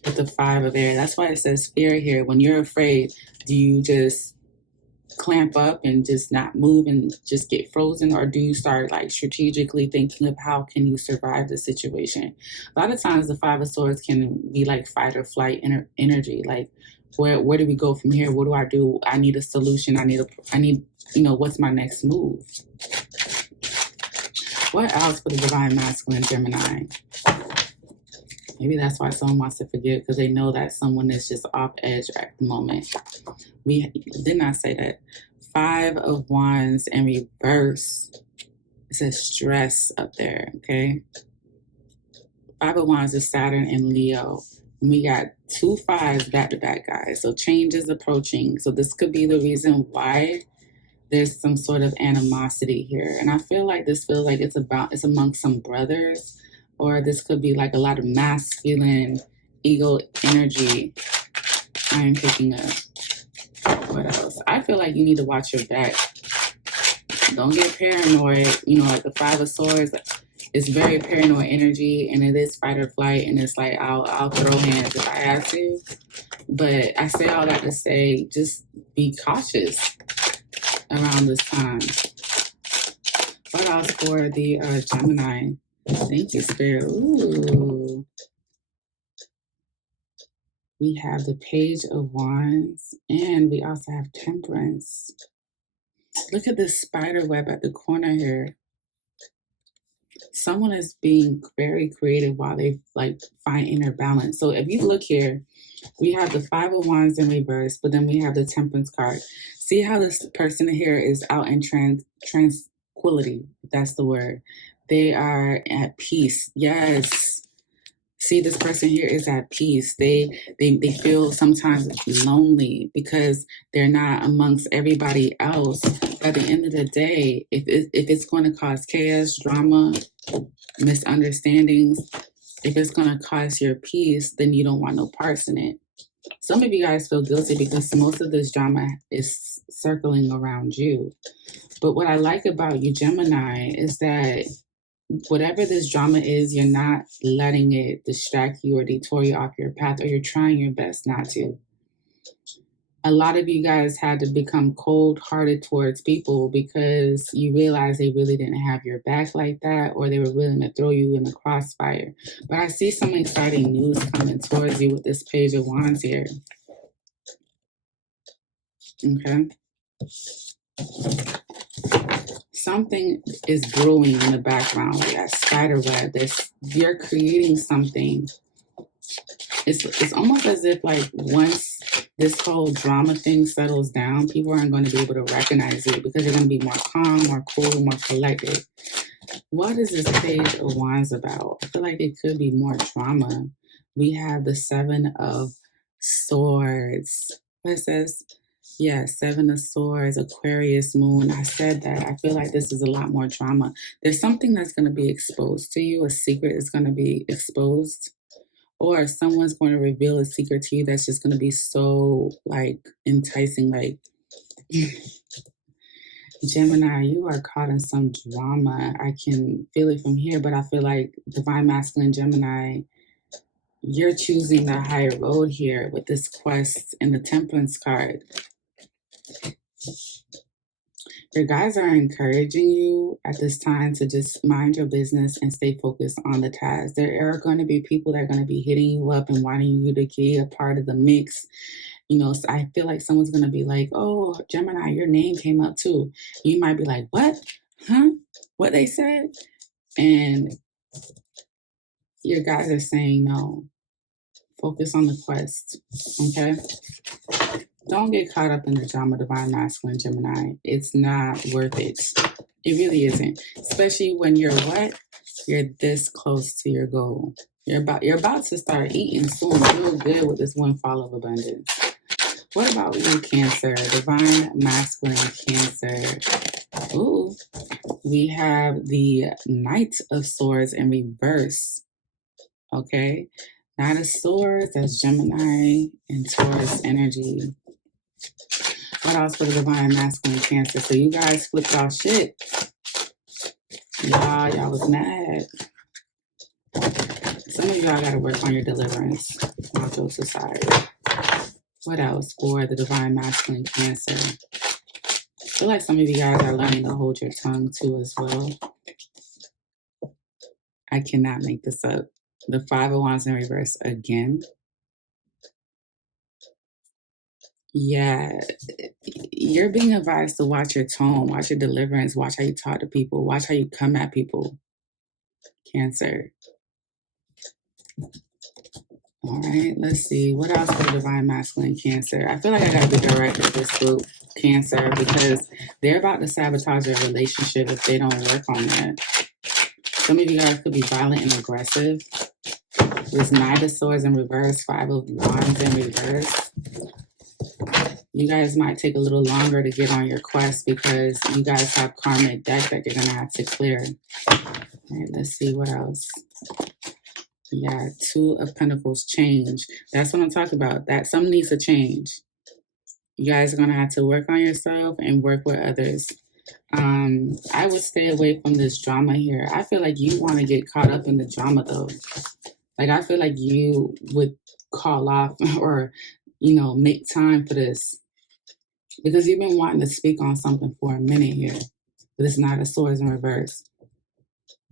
with the 5 of air. That's why it says fear here. When you're afraid, do you just clamp up and just not move and just get frozen, or do you start like strategically thinking of how can you survive the situation? A lot of times the 5 of swords can be like fight or flight energy. Like, where do we go from here? What do I do? I need a solution. I need what's my next move? What else for the divine masculine Gemini? Maybe that's why someone wants to forgive, because they know that someone is just off edge at the moment. We did not say that. 5 of Wands in reverse. It says stress up there, okay? 5 of Wands is Saturn and Leo. We got 2 5s back to back, guys. So change is approaching. So this could be the reason why there's some sort of animosity here. And I feel like this feels like it's amongst some brothers, or this could be like a lot of masculine ego energy I am picking up. What else? I feel like you need to watch your back. Don't get paranoid. You know, like the Five of Swords, it's very paranoid energy, and it is fight or flight, and it's like I'll throw hands if I have to. But I say all that to say, just be cautious around this time. What else for the Gemini? Thank you, Spirit. Ooh. We have the Page of Wands, and we also have Temperance. Look at this spider web at the corner here. Someone is being very creative while they like find inner balance. So if you look here, we have the Five of Wands in reverse, but then we have the Temperance card. See how this person here is out in tranquility. That's the word. They are at peace. Yes. See, this person here is at peace. They feel sometimes lonely because they're not amongst everybody else. But at the end of the day, if it's going to cause chaos, drama, misunderstandings, if it's going to cause your peace, then you don't want no parts in it. Some of you guys feel guilty because most of this drama is circling around you. But what I like about you, Gemini, is that whatever this drama is, you're not letting it distract you or detour you off your path, or you're trying your best not to. A lot of you guys had to become cold-hearted towards people because you realized they really didn't have your back like that, or they were willing to throw you in the crossfire. But I see some exciting news coming towards you with this Page of Wands here. Okay. Something is brewing in the background. We got spider web. You're creating something. It's almost as if like once this whole drama thing settles down, people aren't going to be able to recognize you because you're going to be more calm, more cool, more collected. What is this Page of Wands about? I feel like it could be more drama. We have the Seven of Swords. What says? Yeah, Seven of Swords, Aquarius moon. I said that. I feel like this is a lot more drama. There's something that's going to be exposed to you. A secret is going to be exposed. Or someone's going to reveal a secret to you that's just going to be so, like, enticing. Like, Gemini, you are caught in some drama. I can feel it from here, but I feel like Divine Masculine Gemini, you're choosing the higher road here with this quest and the Temperance card. Your guys are encouraging you at this time to just mind your business and stay focused on the task. There are going to be people that are going to be hitting you up and wanting you to be a part of the mix. You know, so I feel like someone's going to be like, oh, Gemini, your name came up too. You might be like, what? Huh? What they said? And your guys are saying no. Focus on the quest, okay? Don't get caught up in the drama, Divine Masculine Gemini. It's not worth it. It really isn't. Especially when you're what? You're this close to your goal. You're about to start eating soon. Real good with this windfall of abundance. What about you, Cancer? Divine Masculine Cancer. Ooh. We have the Knight of Swords in reverse. Okay. Knight of Swords, that's Gemini and Taurus energy. What else for the Divine Masculine Cancer? So you guys flipped off shit. Y'all was mad. Some of y'all got to work on your deliverance. All jokes aside. What else for the Divine Masculine Cancer? I feel like some of you guys are learning to hold your tongue too as well. I cannot make this up. The Five of Wands in reverse again. Yeah, you're being advised to watch your tone, watch your deliverance, watch how you talk to people, watch how you come at people, Cancer. All right, let's see. What else for the Divine Masculine Cancer? I feel like I got to be direct with this group, Cancer, because they're about to sabotage your relationship if they don't work on that. Some of you guys could be violent and aggressive. There's Knight of Swords in reverse, Five of Wands in reverse. You guys might take a little longer to get on your quest because you guys have karmic debt that you're going to have to clear. All right, let's see what else. Yeah, Two of Pentacles, change. That's what I'm talking about. That something needs to change. You guys are going to have to work on yourself and work with others. I would stay away from this drama here. I feel like you want to get caught up in the drama though. Like I feel like you would call off or, make time for this because you've been wanting to speak on something for a minute here. But it's not a swords in reverse.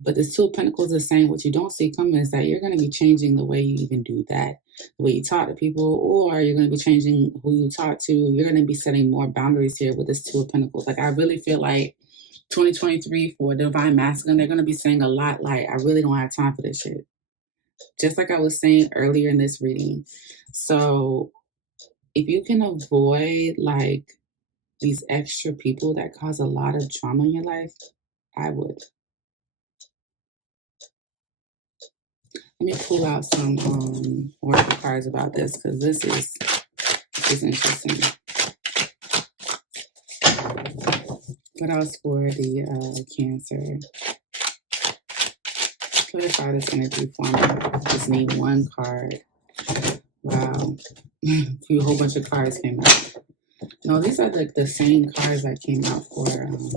But the Two of Pentacles is saying what you don't see coming is that you're going to be changing the way you even do that, the way you talk to people, or you're going to be changing who you talk to. You're going to be setting more boundaries here with this Two of Pentacles. Like I really feel like 2023 for Divine Masculine, they're going to be saying a lot like, I really don't have time for this shit. Just like I was saying earlier in this reading. So if you can avoid like these extra people that cause a lot of trauma in your life, I would. Let me pull out some oracle cards about this because this is interesting. What else for the Cancer? Clarify this energy for me. I just need one card. Wow. A whole bunch of cards came out. No, these are the same cards that came out for,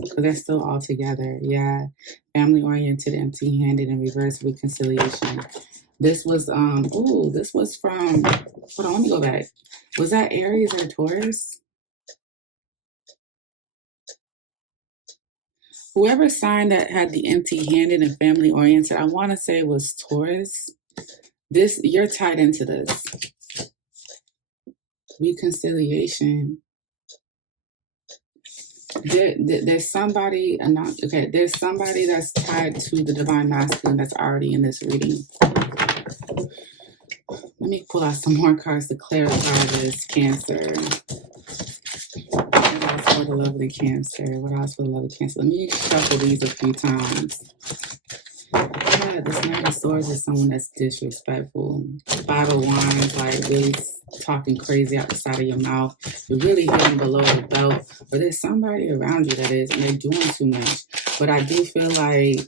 because they're still all together. Yeah. Family-oriented, empty-handed, and reverse reconciliation. This was, this was from, hold on, let me go back. Was that Aries or Taurus? Whoever signed that had the empty-handed and family-oriented, I want to say it was Taurus. You're tied into this. Reconciliation. There's somebody, there's somebody that's tied to the Divine Masculine that's already in this reading. Let me pull out some more cards to clarify this, Cancer. What else for the lovely Cancer? What else for the lovely Cancer? Let me shuffle these a few times. Yeah, this Knight of Swords is someone that's disrespectful. Five of Wands, like really talking crazy out the side of your mouth. You're really hitting below the belt. But there's somebody around you that is, and they're doing too much. But I do feel like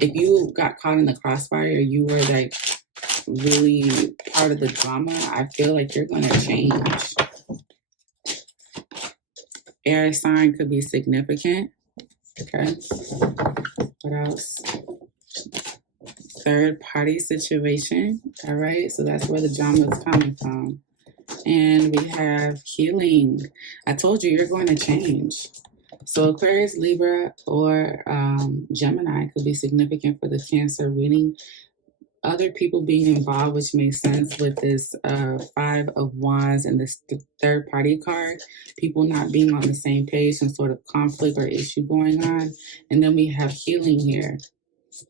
if you got caught in the crossfire, you were like really part of the drama, I feel like you're going to change. Air sign could be significant. Okay. What else? Third party situation. All right. So that's where the drama is coming from. And we have healing. I told you you're going to change. So Aquarius, Libra, or Gemini could be significant for the Cancer reading. Other people being involved, which makes sense with this Five of Wands and this third party card. People not being on the same page, some sort of conflict or issue going on. And then we have healing here.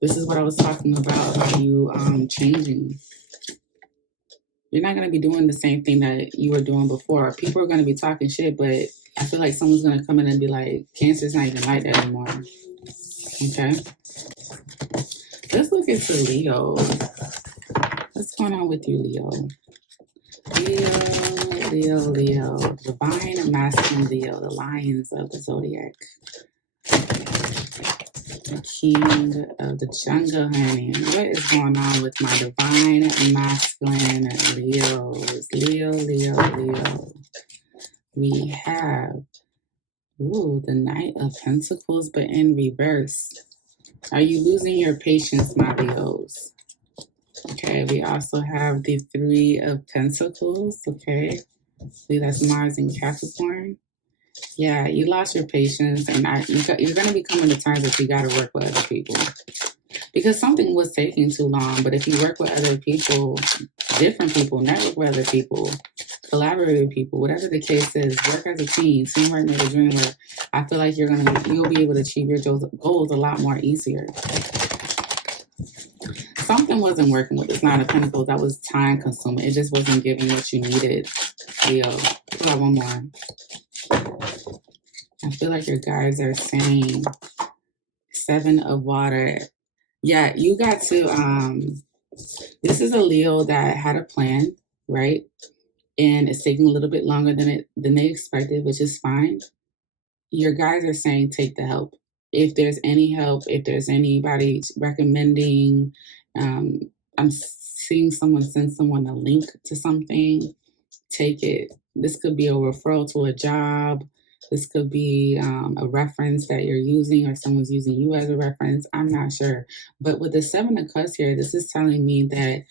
This is what I was talking about you changing. You're not going to be doing the same thing that you were doing before. People are going to be talking shit, but I feel like someone's going to come in and be like, Cancer's not even like that anymore. Okay. Let's look into Leo. What's going on with you, Leo? Leo. Divine and masculine Leo, the lions of the zodiac. The king of the jungle, honey. What is going on with my divine masculine Leos? Leo. We have, the Knight of Pentacles, but in reverse. Are you losing your patience, my Leos? Okay, we also have the Three of Pentacles. Okay, see, that's Mars and Capricorn. Yeah, you lost your patience, and you're going to be coming to terms that you got to work with other people. Because something was taking too long, but if you work with other people, different people, network with other people, collaborate with people, whatever the case is, work as a team, teamwork made a dream work. I feel like you'll be able to achieve your goals a lot more easier. Something wasn't working with this Nine of Pentacles. That was time consuming. It just wasn't giving what you needed. Leo, pull out one more. I feel like your guides are saying Seven of Water. Yeah, you got to, this is a Leo that had a plan, right? And it's taking a little bit longer than they expected, which is fine. Your guides are saying take the help. If there's any help, if there's anybody recommending I'm seeing someone send someone a link to something. Take it. This could be a referral to a job. This could be a reference that you're using, or someone's using you as a reference. I'm not sure. But with the Seven of Cups here, this is telling me that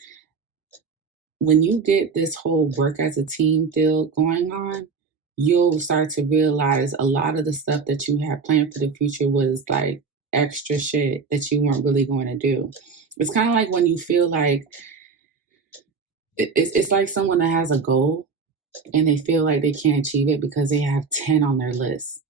when you get this whole work as a team deal going on, you'll start to realize a lot of the stuff that you had planned for the future was like extra shit that you weren't really going to do. It's kind of like when you feel like it's like someone that has a goal and they feel like they can't achieve it because they have 10 on their list.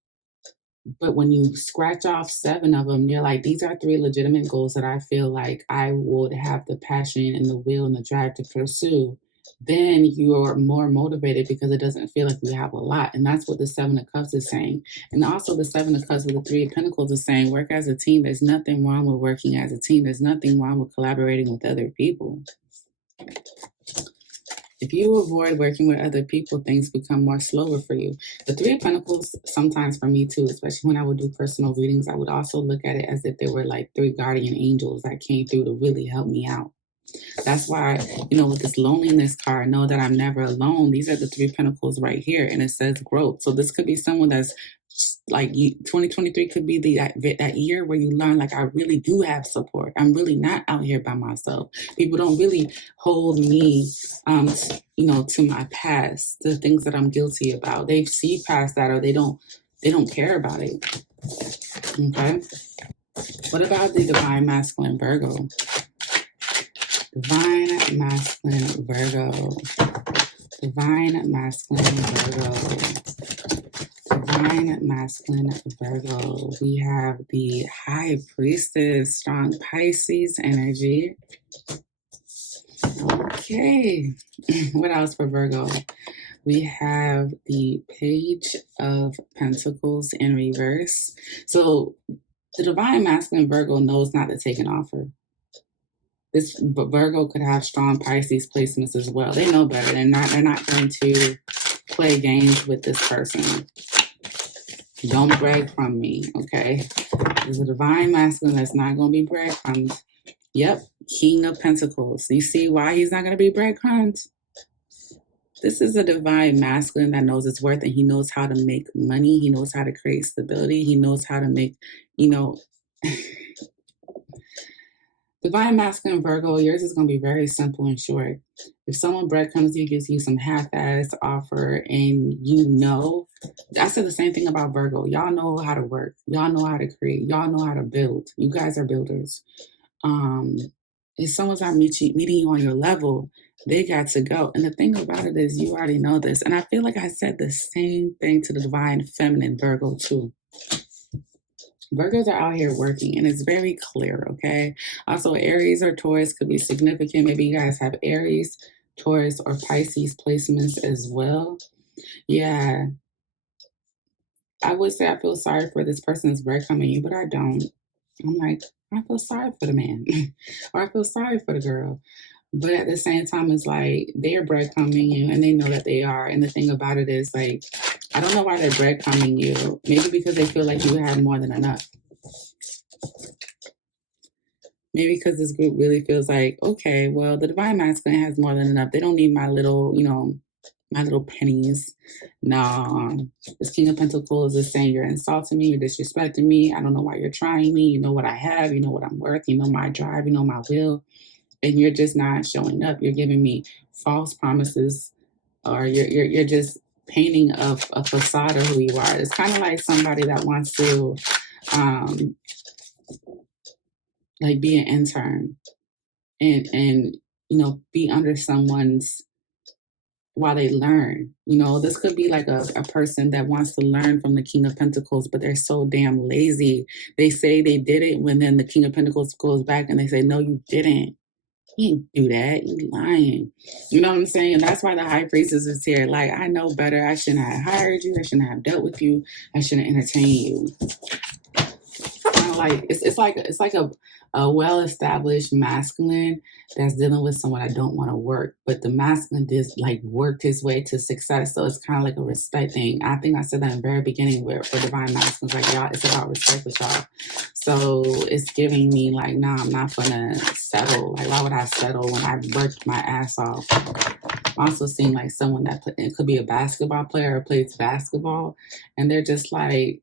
But when you scratch off 7 of them, you're like, these are 3 legitimate goals that I feel like I would have the passion and the will and the drive to pursue. Then you are more motivated because it doesn't feel like you have a lot. And that's what the 7 of Cups is saying. And also the 7 of Cups with the 3 of Pentacles is saying, work as a team. There's nothing wrong with working as a team. There's nothing wrong with collaborating with other people. If you avoid working with other people, things become more slower for you. The 3 of Pentacles, sometimes for me too, especially when I would do personal readings, I would also look at it as if there were like 3 guardian angels that came through to really help me out. That's why, with this loneliness card, know that I'm never alone. These are the 3 Pentacles right here, and it says growth. So this could be someone that's like 2023 could be that year where you learn, like, I really do have support. I'm really not out here by myself. People don't really hold me, to my past, the things that I'm guilty about. They see past that, or they don't care about it. Okay. What about the divine masculine Virgo? Divine masculine Virgo. Divine masculine Virgo. Divine masculine Virgo. We have the High Priestess, strong Pisces energy. Okay. What else for Virgo? We have the Page of Pentacles in reverse. So the divine masculine Virgo knows not to take an offer. This Virgo could have strong Pisces placements as well. They know better. They're not going to play games with this person. Don't brag from me, okay? There's a divine masculine that's not going to be breadcrumbs. Yep, King of Pentacles. You see why he's not going to be breadcrumbs? This is a divine masculine that knows its worth, and he knows how to make money. He knows how to create stability. He knows how to make, Divine masculine Virgo, yours is going to be very simple and short. If someone breadcrumbs you, gives you some half-assed offer, and I said the same thing about Virgo. Y'all know how to work. Y'all know how to create. Y'all know how to build. You guys are builders. If someone's not meeting you on your level, they got to go. And the thing about it is, you already know this. And I feel like I said the same thing to the divine feminine Virgo too. Virgos are out here working, and it's very clear, okay? Also, Aries or Taurus could be significant. Maybe you guys have Aries, Taurus, or Pisces placements as well. Yeah. I would say I feel sorry for this person that's breadcrumbing you, but I don't. I'm like, I feel sorry for the man, or I feel sorry for the girl. But at the same time, it's like they're breadcrumbing you, and they know that they are. And the thing about it is, like, I don't know why they're breadcrumbing you. Maybe because they feel like you have more than enough. Maybe because this group really feels like, okay, well, the divine masculine has more than enough. They don't need my little, my little pennies. No, this King of Pentacles is saying you're insulting me, you're disrespecting me. I don't know why you're trying me. You know what I have. You know what I'm worth. You know my drive. You know my will. And you're just not showing up. You're giving me false promises, or you're just painting a facade of who you are. It's kind of like somebody that wants to like be an intern and be under someone's while they learn. This could be like a person that wants to learn from the King of Pentacles, but they're so damn lazy. They say they did it, when then the King of Pentacles goes back and they say, no, you didn't. You didn't do that. You lying. You know what I'm saying? And that's why the High Priestess is here. Like, I know better. I shouldn't have hired you. I shouldn't have dealt with you. I shouldn't entertain you. kind of like it's like a well-established masculine that's dealing with someone that don't want to work, but the masculine did like worked his way to success. So it's kind of like a respect thing. I think I said that in the very beginning where for divine masculines, like y'all, it's about respect with y'all. So it's giving me like, nah, I'm not gonna settle. Like, why would I settle when I worked my ass off? I'm also seeing like someone that it could be a basketball player or plays basketball, and they're just like,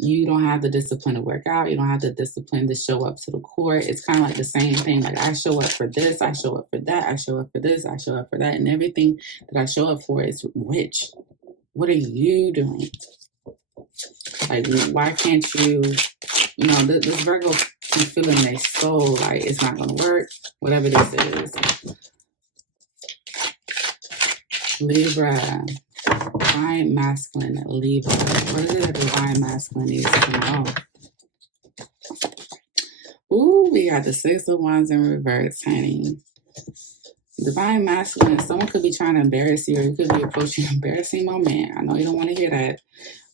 you don't have the discipline to work out. You don't have the discipline to show up to the court. It's kind of like the same thing. Like, I show up for this, I show up for that, I show up for this, I show up for that. And everything that I show up for is rich. What are you doing? Like, why can't you, this Virgo can feel in their soul, like, it's not going to work, whatever this is. Libra. Divine masculine Libra. What is it a divine masculine needs to know? Ooh, we got the Six of Wands in reverse, honey. Divine masculine, someone could be trying to embarrass you, or you could be approaching an embarrassing moment. I know you don't want to hear that.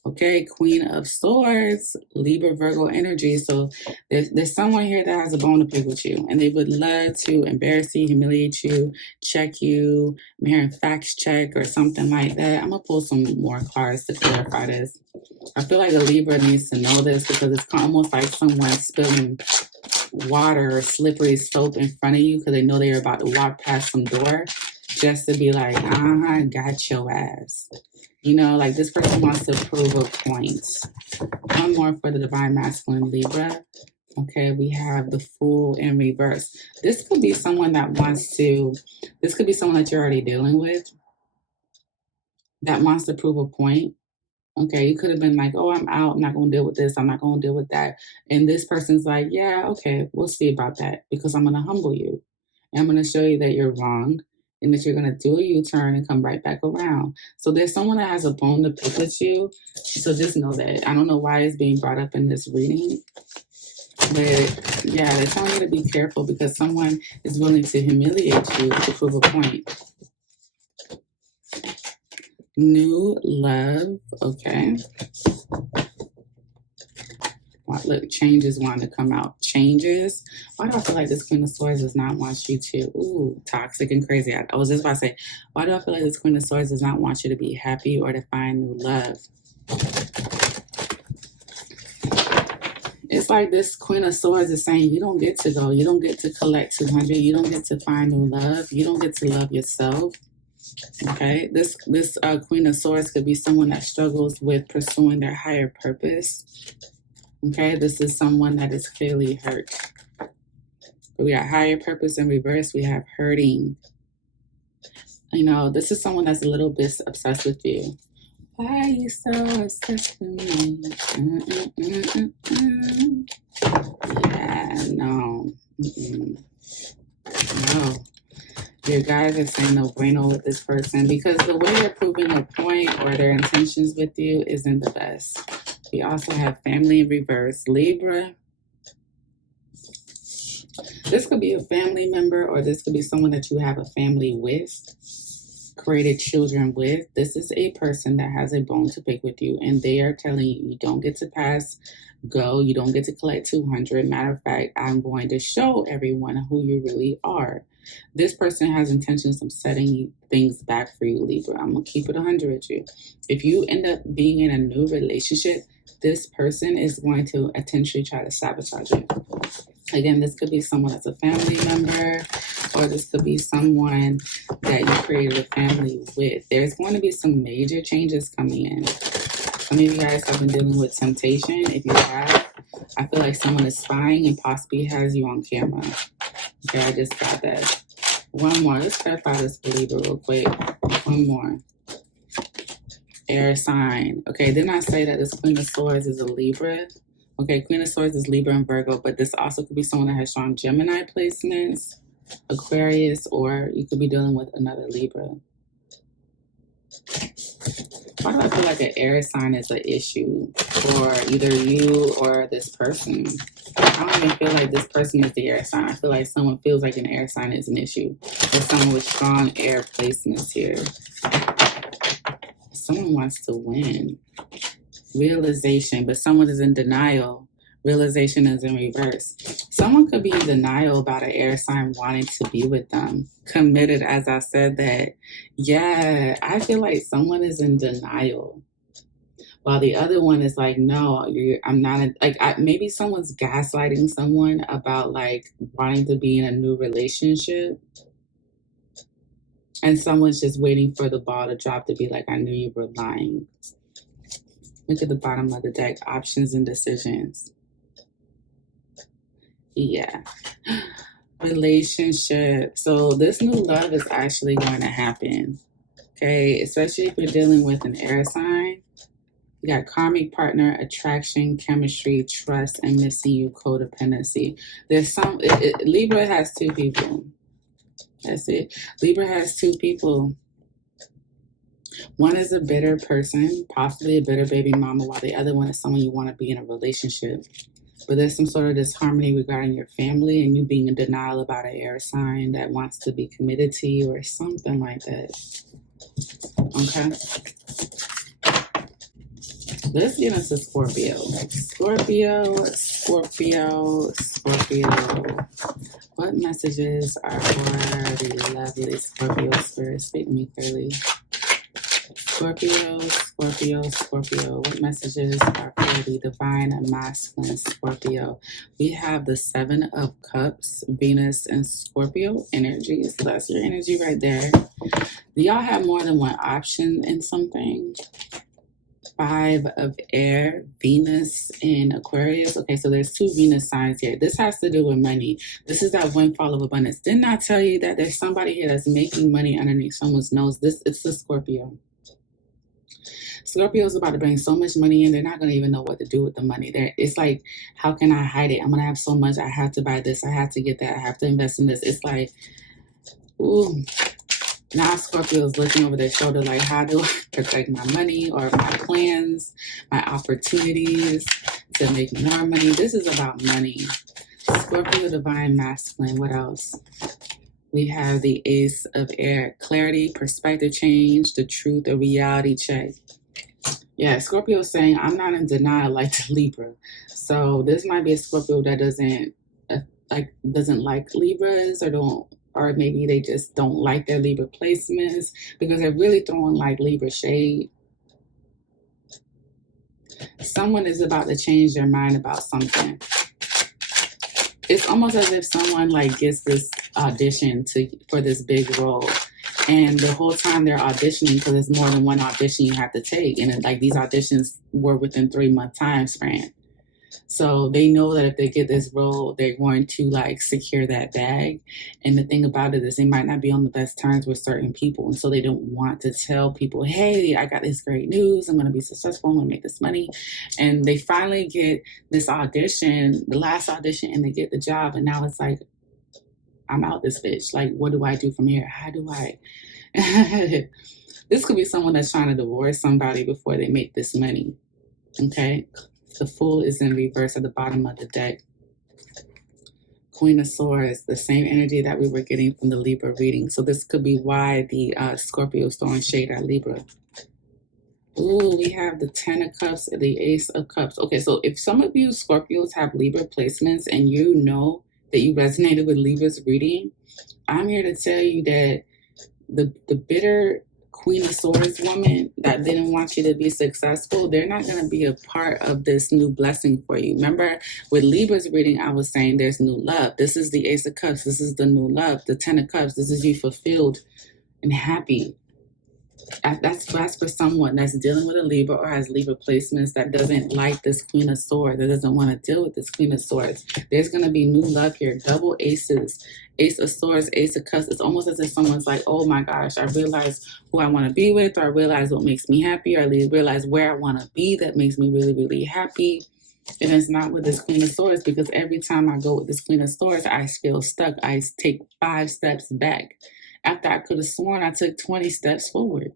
Okay, Queen of Swords, Libra, Virgo energy. So there's someone here that has a bone to pick with you, and they would love to embarrass you, humiliate you, check you. I'm hearing facts check or something like that. I'm going to pull some more cards to clarify this. I feel like a Libra needs to know this because it's almost like someone spilling water or slippery soap in front of you because they know they're about to walk past some door just to be like, I got your ass. Like this person wants to prove a point. One more for the divine masculine Libra. Okay, we have the Fool in reverse. This could be someone that this could be someone that you're already dealing with that wants to prove a point. Okay, you could have been like, oh, I'm out. I'm not going to deal with this. I'm not going to deal with that. And this person's like, yeah, okay, we'll see about that because I'm going to humble you. And I'm going to show you that you're wrong and that you're going to do a U-turn and come right back around. So there's someone that has a bone to pick with you. So just know that. I don't know why it's being brought up in this reading. But yeah, they're telling you to be careful because someone is willing to humiliate you to prove a point. New love, okay. Look, changes want to come out. Changes. Why do I feel like this Queen of Swords does not want you to, toxic and crazy. I was just about to say, why do I feel like this Queen of Swords does not want you to be happy or to find new love? It's like this Queen of Swords is saying, you don't get to go. You don't get to collect 200. You don't get to find new love. You don't get to love yourself. Okay, this Queen of Swords could be someone that struggles with pursuing their higher purpose. Okay, this is someone that is clearly hurt. We got higher purpose in reverse. We have hurting. This is someone that's a little bit obsessed with you. Why are you so obsessed with me? Yeah, no. No. Your guys are saying no bueno with this person because the way they're proving a point or their intentions with you isn't the best. We also have family in reverse. Libra. This could be a family member or this could be someone that you have a family with, created children with. This is a person that has a bone to pick with you and they are telling you, you don't get to pass go. You don't get to collect 200. Matter of fact, I'm going to show everyone who you really are. This person has intentions of setting things back for you, Libra. I'm going to keep it 100 with you. If you end up being in a new relationship, this person is going to intentionally try to sabotage you. Again, this could be someone that's a family member, or this could be someone that you created a family with. There's going to be some major changes coming in. Some of you guys have been dealing with temptation. If you have, I feel like someone is spying and possibly has you on camera. Okay, I just got that. One more. Let's clarify this for Libra real quick. One more. Air sign. Okay, didn't I say that this Queen of Swords is a Libra? Okay, Queen of Swords is Libra and Virgo, but this also could be someone that has strong Gemini placements, Aquarius, or you could be dealing with another Libra. Why do I feel like an air sign is an issue for either you or this person? I don't even feel like this person is the air sign. I feel like someone feels like an air sign is an issue. There's someone with strong air placements here. Someone wants to win. Realization, but someone is in denial Realization is in reverse. Someone could be in denial about an air sign wanting to be with them. Committed, as I said that. Yeah, I feel like someone is in denial. While the other one is like, no, I'm not. Maybe someone's gaslighting someone about like wanting to be in a new relationship. And someone's just waiting for the ball to drop to be like, I knew you were lying. Look at the bottom of the deck, options and decisions. Yeah. Relationship. So this new love is actually going to happen. Okay. Especially if you're dealing with an air sign. You got karmic partner, attraction, chemistry, trust, and missing you, codependency. There's some, Libra has two people. That's it. Libra has two people. One is a bitter person, possibly a bitter baby mama, while the other one is someone you want to be in a relationship. But there's some sort of disharmony regarding your family and you being in denial about an air sign that wants to be committed to you or something like that. Okay? Let's get into Scorpio. Scorpio. What messages are for the lovely Scorpio spirit? Speak to me clearly. Scorpio. What messages are for the divine and masculine Scorpio? We have the 7 of Cups, Venus and Scorpio energy. So that's your energy right there. Do y'all have more than one option in something? 5 of Air, Venus in Aquarius. Okay, so there's 2 Venus signs here. This has to do with money. This is that windfall of abundance. Didn't I tell you that there's somebody here that's making money underneath someone's nose? It's the Scorpio. Scorpio is about to bring so much money in, they're not going to even know what to do with the money. It's like, how can I hide it? I'm going to have so much. I have to buy this. I have to get that. I have to invest in this. It's like, ooh. Now Scorpio is looking over their shoulder like, how do I protect my money or my plans, my opportunities to make more money? This is about money. Scorpio, divine masculine. What else? We have the Ace of Air. Clarity, perspective change, the truth, a reality check. Yeah, Scorpio is saying, I'm not in denial like the Libra. So this might be a Scorpio that doesn't like Libras or maybe they just don't like their Libra placements because they're really throwing like Libra shade. Someone is about to change their mind about something. It's almost as if someone like gets this audition for this big role. And the whole time they're auditioning, because there's more than one audition you have to take. And like these auditions were within 3-month time span. So they know that if they get this role, they're going to like secure that bag. And the thing about it is they might not be on the best terms with certain people. And so they don't want to tell people, hey, I got this great news. I'm going to be successful. I'm going to make this money. And they finally get this audition, the last audition, and they get the job. And now it's like, I'm out this bitch. Like, what do I do from here? How do I? This could be someone that's trying to divorce somebody before they make this money. Okay. The Fool is in reverse at the bottom of the deck. Queen of Swords, the same energy that we were getting from the Libra reading. So this could be why the Scorpio is throwing shade at Libra. Ooh, we have the 10 of Cups and the Ace of Cups. Okay, so if some of you Scorpios have Libra placements and you know that you resonated with Libra's reading, I'm here to tell you that the bitter Queen of Swords woman that didn't want you to be successful, they're not going to be a part of this new blessing for you. Remember, with Libra's reading, I was saying there's new love. This is the Ace of Cups. This is the new love. The 10 of Cups. This is you fulfilled and happy. That's for someone that's dealing with a Libra or has Libra placements that doesn't like this Queen of Swords, that doesn't want to deal with this Queen of Swords. There's going to be new love here. Double aces. Ace of Swords, Ace of Cups. It's almost as if someone's like, oh my gosh, I realize who I want to be with, or I realize what makes me happy, or I realize where I want to be that makes me really, really happy. And it's not with this Queen of Swords, because every time I go with this Queen of Swords, I feel stuck. I take 5 steps back after I could have sworn I took 20 steps forward.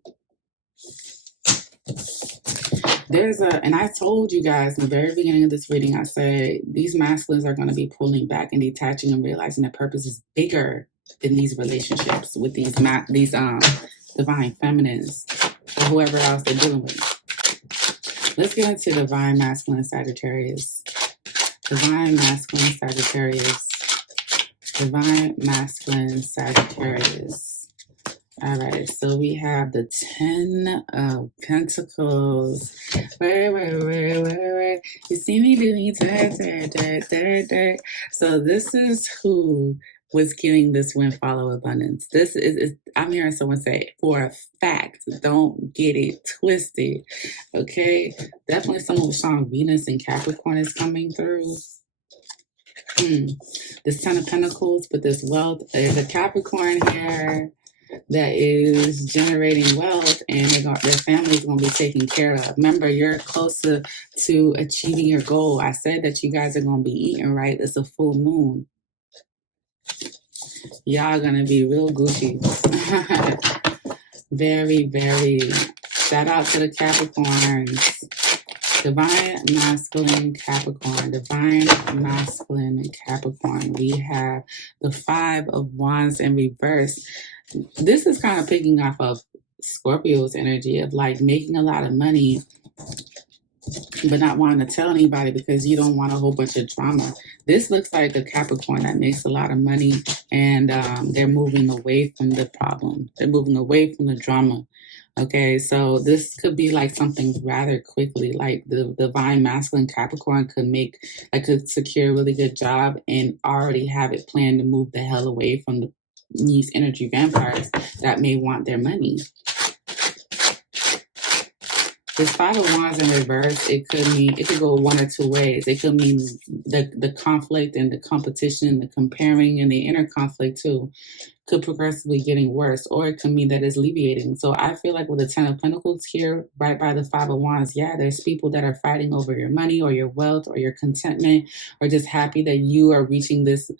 And I told you guys in the very beginning of this reading, I said, these masculines are going to be pulling back and detaching and realizing that purpose is bigger than these relationships with these divine feminines or whoever else they're dealing with. Let's get into divine masculine Sagittarius. Divine Masculine Sagittarius. Divine Masculine Sagittarius. All right, so we have the 10 of Pentacles. Where? You see me doing dirt. So this is who was getting this windfall of abundance. This is I'm hearing someone say, for a fact, don't get it twisted. Okay, definitely someone with strong Venus and Capricorn is coming through. This 10 of Pentacles, but this wealth, there's a Capricorn here that is generating wealth, and their family is going to be taken care of. Remember, you're closer to achieving your goal. I said that you guys are going to be eating right. It's a full moon. Y'all going to be real Gucci. Very, very. Shout out to the Capricorns. Divine Masculine Capricorn. Divine Masculine Capricorn. We have the 5 of Wands in reverse. This is kind of picking off of Scorpio's energy of like making a lot of money, but not wanting to tell anybody because you don't want a whole bunch of drama. This looks like a Capricorn that makes a lot of money, and they're moving away from the problem. They're moving away from the drama. Okay, so this could be like something rather quickly, like the divine masculine Capricorn could secure a really good job and already have it planned to move the hell away from these energy vampires that may want their money. This 5 of Wands in reverse, it could go one or two ways. It could mean the conflict and the competition, the comparing, and the inner conflict too could progressively getting worse, or it could mean that it's alleviating. So I feel like with the 10 of Pentacles here, right by the 5 of Wands, yeah, there's people that are fighting over your money or your wealth or your contentment, or just happy that you are reaching this,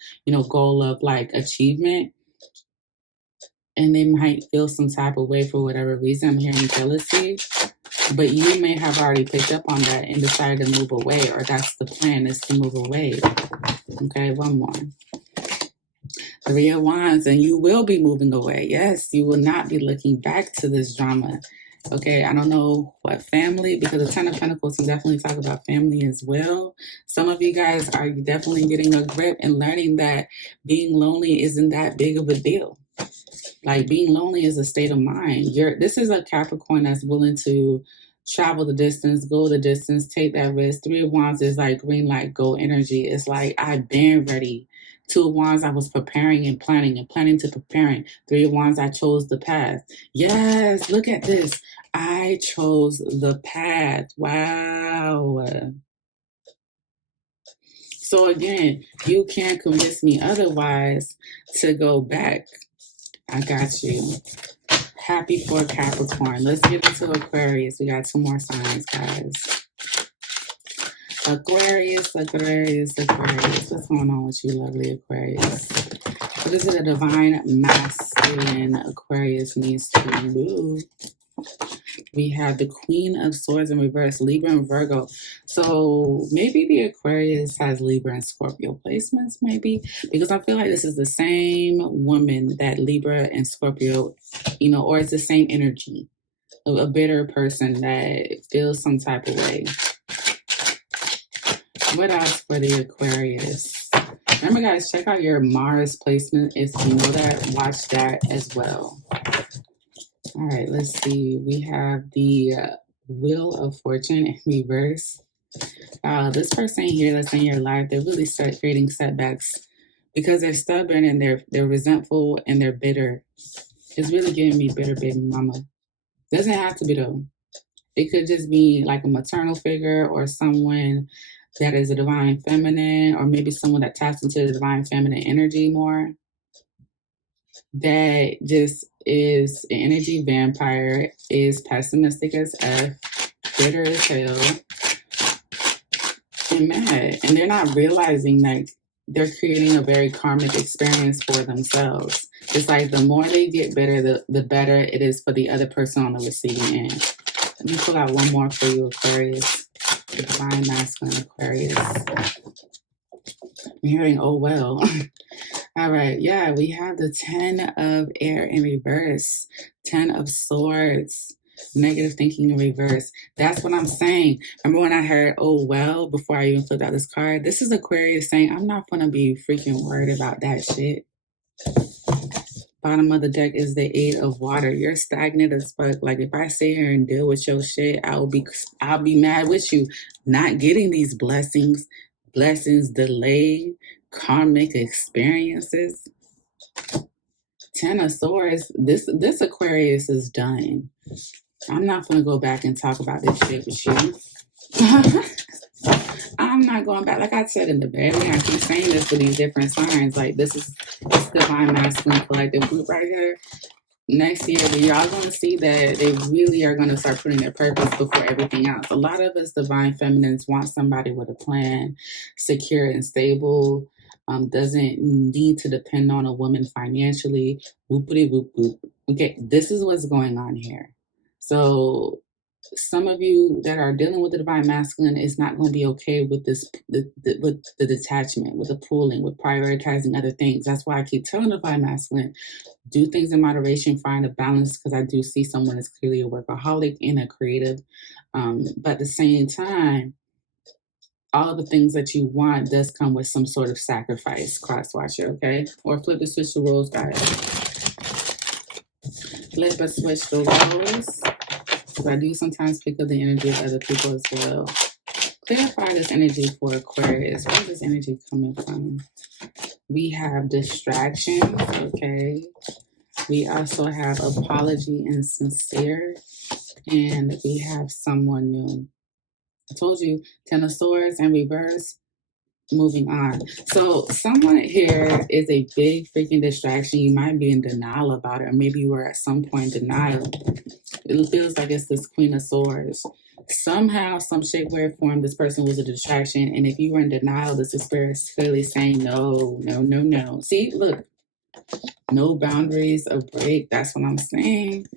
goal of like achievement. And they might feel some type of way for whatever reason. I'm hearing jealousy. But you may have already picked up on that and decided to move away, or that's the plan, is to move away. Okay, one more. 3 of Wands, and you will be moving away. Yes, you will not be looking back to this drama. Okay, I don't know what family, because the 10 of Pentacles can definitely talk about family as well. Some of you guys are definitely getting a grip and learning that being lonely isn't that big of a deal. Like, being lonely is a state of mind. This is a Capricorn that's willing to travel the distance, go the distance, take that risk. 3 of Wands is like green light, go energy. It's like, I've been ready. 2 of Wands, I was preparing and planning to preparing. 3 of Wands, I chose the path. Yes, look at this. I chose the path. Wow. So again, you can't convince me otherwise to go back. I got you. Happy for Capricorn. Let's get into Aquarius. We got 2 more signs, guys. Aquarius. What's going on with you, lovely Aquarius? What is it a divine masculine Aquarius needs to move? We have the Queen of Swords in reverse, Libra and Virgo. So maybe the Aquarius has Libra and Scorpio placements, maybe, because I feel like this is the same woman that Libra and Scorpio, or it's the same energy of a bitter person that feels some type of way. What else for the Aquarius? Remember, guys, check out your Mars placement. If you know that, watch that as well. All right, let's see. We have the Wheel of Fortune in reverse. This person here that's in your life, they really start creating setbacks because they're stubborn and they're resentful and they're bitter. It's really giving me bitter baby mama. Doesn't have to be though. It could just be like a maternal figure or someone that is a divine feminine, or maybe someone that taps into the divine feminine energy more. That just is an energy vampire, is pessimistic as F, bitter as hell, and mad. And they're not realizing that they're creating a very karmic experience for themselves. It's like the more they get bitter, the better it is for the other person on the receiving end. Let me pull out one more for you, Aquarius. The divine masculine Aquarius. I'm hearing, oh well. All right, yeah, we have the 10 of air in reverse, 10 of swords. Negative thinking in reverse. That's what I'm saying. Remember when I heard, oh, well, before I even flipped out this card? This is Aquarius saying, I'm not going to be freaking worried about that shit. Bottom of the deck is the 8 of water. You're stagnant as fuck. Like, if I sit here and deal with your shit, I'll be mad with you. Not getting these blessings delayed, karmic experiences. 10 of Swords. This Aquarius is done. I'm not going to go back and talk about this shit with you. I'm not going back. Like I said in the beginning, I keep saying this for these different signs. Like, this divine masculine collective group right here. Next year, y'all going to see that they really are going to start putting their purpose before everything else. A lot of us divine feminines want somebody with a plan, secure and stable, doesn't need to depend on a woman financially. Whoopity whoop whoop. Okay, this is what's going on here. So some of you that are dealing with the divine masculine is not going to be okay with this, with the detachment, with the pulling, with prioritizing other things. That's why I keep telling the divine masculine, do things in moderation, find a balance, because I do see someone that's clearly a workaholic and a creative. But at the same time, all of the things that you want does come with some sort of sacrifice, cross watcher, okay? Or flip the switch the roles, guys. Flip a switch the roles. Because I do sometimes pick up the energy of other people as well. Clarify this energy for Aquarius. Where is this energy coming from? We have distractions, okay? We also have apology and sincere. And we have someone new. I told you, 10 of Swords and reverse. Moving on. So someone here is a big freaking distraction. You might be in denial about it, or maybe you were at some point in denial. It feels like it's this Queen of Swords. Somehow, some shape, way, or form, this person was a distraction. And if you were in denial, this is spirit is clearly saying, no, no, no, no. See, look, no boundaries, a break. That's what I'm saying.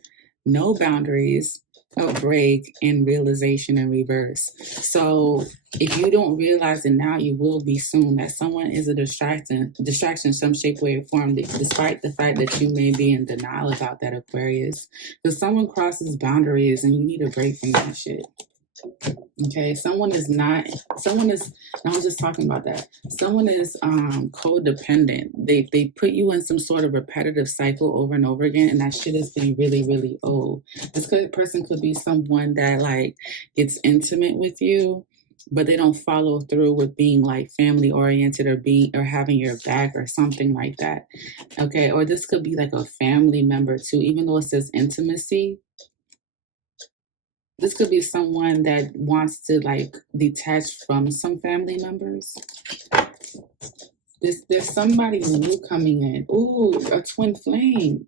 No boundaries, a break, and realization in reverse. So if you don't realize it now, you will be soon. That someone is a distraction in some shape, way, or form, despite the fact that you may be in denial about that, Aquarius. Because someone crosses boundaries and you need a break from that shit. Okay, someone is, no, I'm just talking about that. Someone is codependent. They put you in some sort of repetitive cycle over and over again, and that shit is getting really, really old. This person could be someone that like gets intimate with you, but they don't follow through with being like family oriented or having your back or something like that. Okay, or this could be like a family member too, even though it says intimacy. This could be someone that wants to like detach from some family members. There's somebody new coming in. Ooh, a twin flame.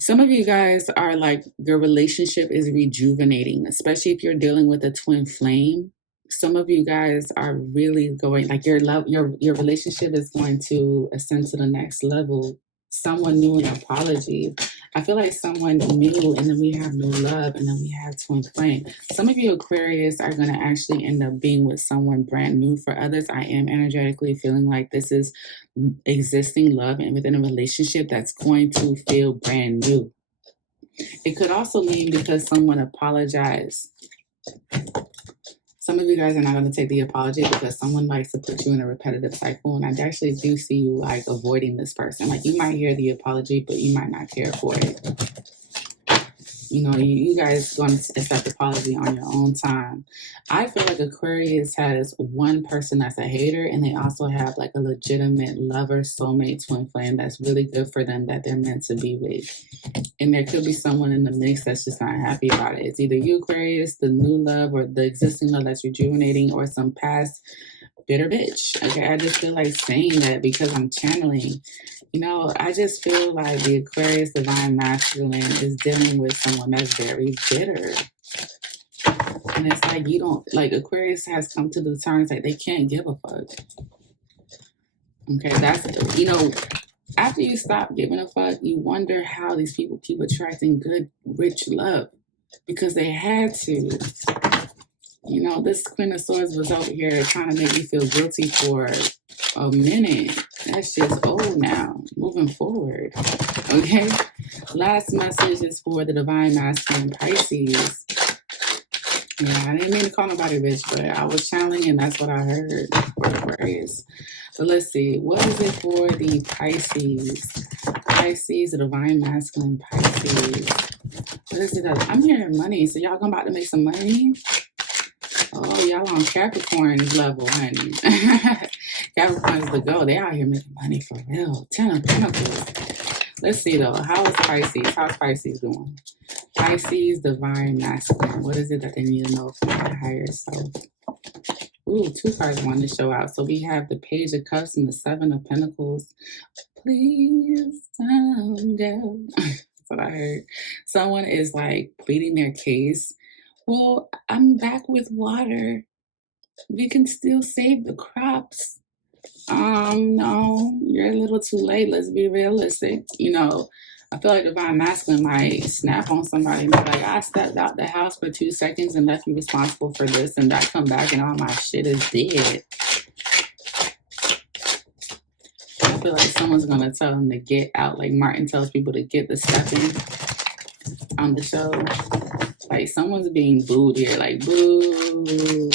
Some of you guys are like, your relationship is rejuvenating, especially if you're dealing with a twin flame. Some of you guys are really going, like your relationship is going to ascend to the next level. Someone new, an apology. I feel like someone new, and then we have new love, and then we have twin flame. Some of you Aquarius are going to actually end up being with someone brand new. For others, I am energetically feeling like this is existing love and within a relationship that's going to feel brand new. It could also mean because someone apologized. Some of you guys are not going to take the apology because someone likes to put you in a repetitive cycle. And I actually do see you like avoiding this person. Like you might hear the apology, but you might not care for it. You know, you guys going to accept apology on your own time. I feel like Aquarius has one person that's a hater, and they also have like a legitimate lover, soulmate, twin flame that's really good for them, that they're meant to be with. And there could be someone in the mix that's just not happy about it. It's either you, Aquarius, the new love, or the existing love that's rejuvenating, or some past bitter bitch. Okay, I just feel like saying that because I'm channeling. You know, I just feel like the Aquarius divine masculine is dealing with someone that's very bitter. And it's like, you don't, like Aquarius has come to the terms like they can't give a fuck. Okay, that's, you know, after you stop giving a fuck, you wonder how these people keep attracting good, rich love. Because they had to. You know, this Queen of Swords was over here trying to make me feel guilty for a minute. That shit's old now. Moving forward. Okay. Last message is for the Divine Masculine Pisces. Yeah, I didn't mean to call nobody bitch, but I was channeling and that's what I heard for Aquarius. So let's see. What is it for the Pisces? Pisces, the Divine Masculine Pisces. What is it? I'm hearing money. So y'all about to make some money? Oh, y'all on Capricorn's level, honey. Capricorn's the go. They out here making money for real. 10 of Pentacles. Let's see though. How is Pisces? How's Pisces doing? Pisces, Divine Masculine. What is it that they need to know from their higher self? Ooh, 2 cards wanted to show out. So we have the Page of Cups and the 7 of Pentacles. Please don't go. That's what I heard. Someone is like pleading their case. Well, I'm back with water. We can still save the crops. No, you're a little too late. Let's be realistic. You know, I feel like Divine Masculine might snap on somebody and be like, I stepped out the house for 2 seconds and left you responsible for this, and I come back and all my shit is dead. I feel like someone's going to tell them to get out, like Martin tells people to get the stepping on the show. Like someone's being booed here, like boo.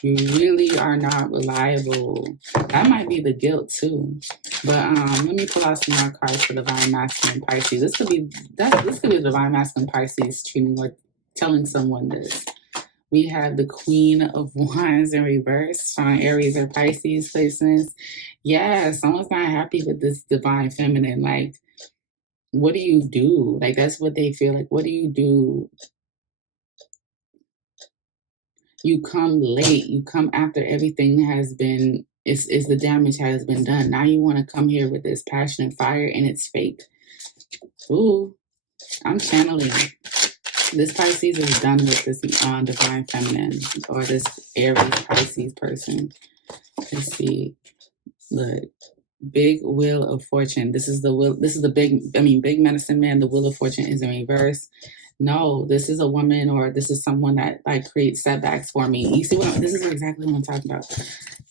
You really are not reliable. That might be the guilt too. But let me pull out some more cards for Divine Masculine Pisces. This could be Divine Masculine Pisces treating or telling someone this. We have the Queen of Wands in reverse, showing Aries or Pisces placements. Yeah, someone's not happy with this Divine Feminine. Like, what do you do? Like, that's what they feel like. What do you do? You come late. You come after everything has been, is the damage has been done. Now you want to come here with this passion and fire and it's fake. Ooh, I'm channeling. This Pisces is done with this Divine Feminine or this Aries Pisces person. Let's see. Look. Big Wheel of Fortune. This is the will. This is the big medicine man. The Wheel of Fortune is in reverse. No, this is a woman or this is someone that like creates setbacks for me. You see this is exactly what I'm talking about.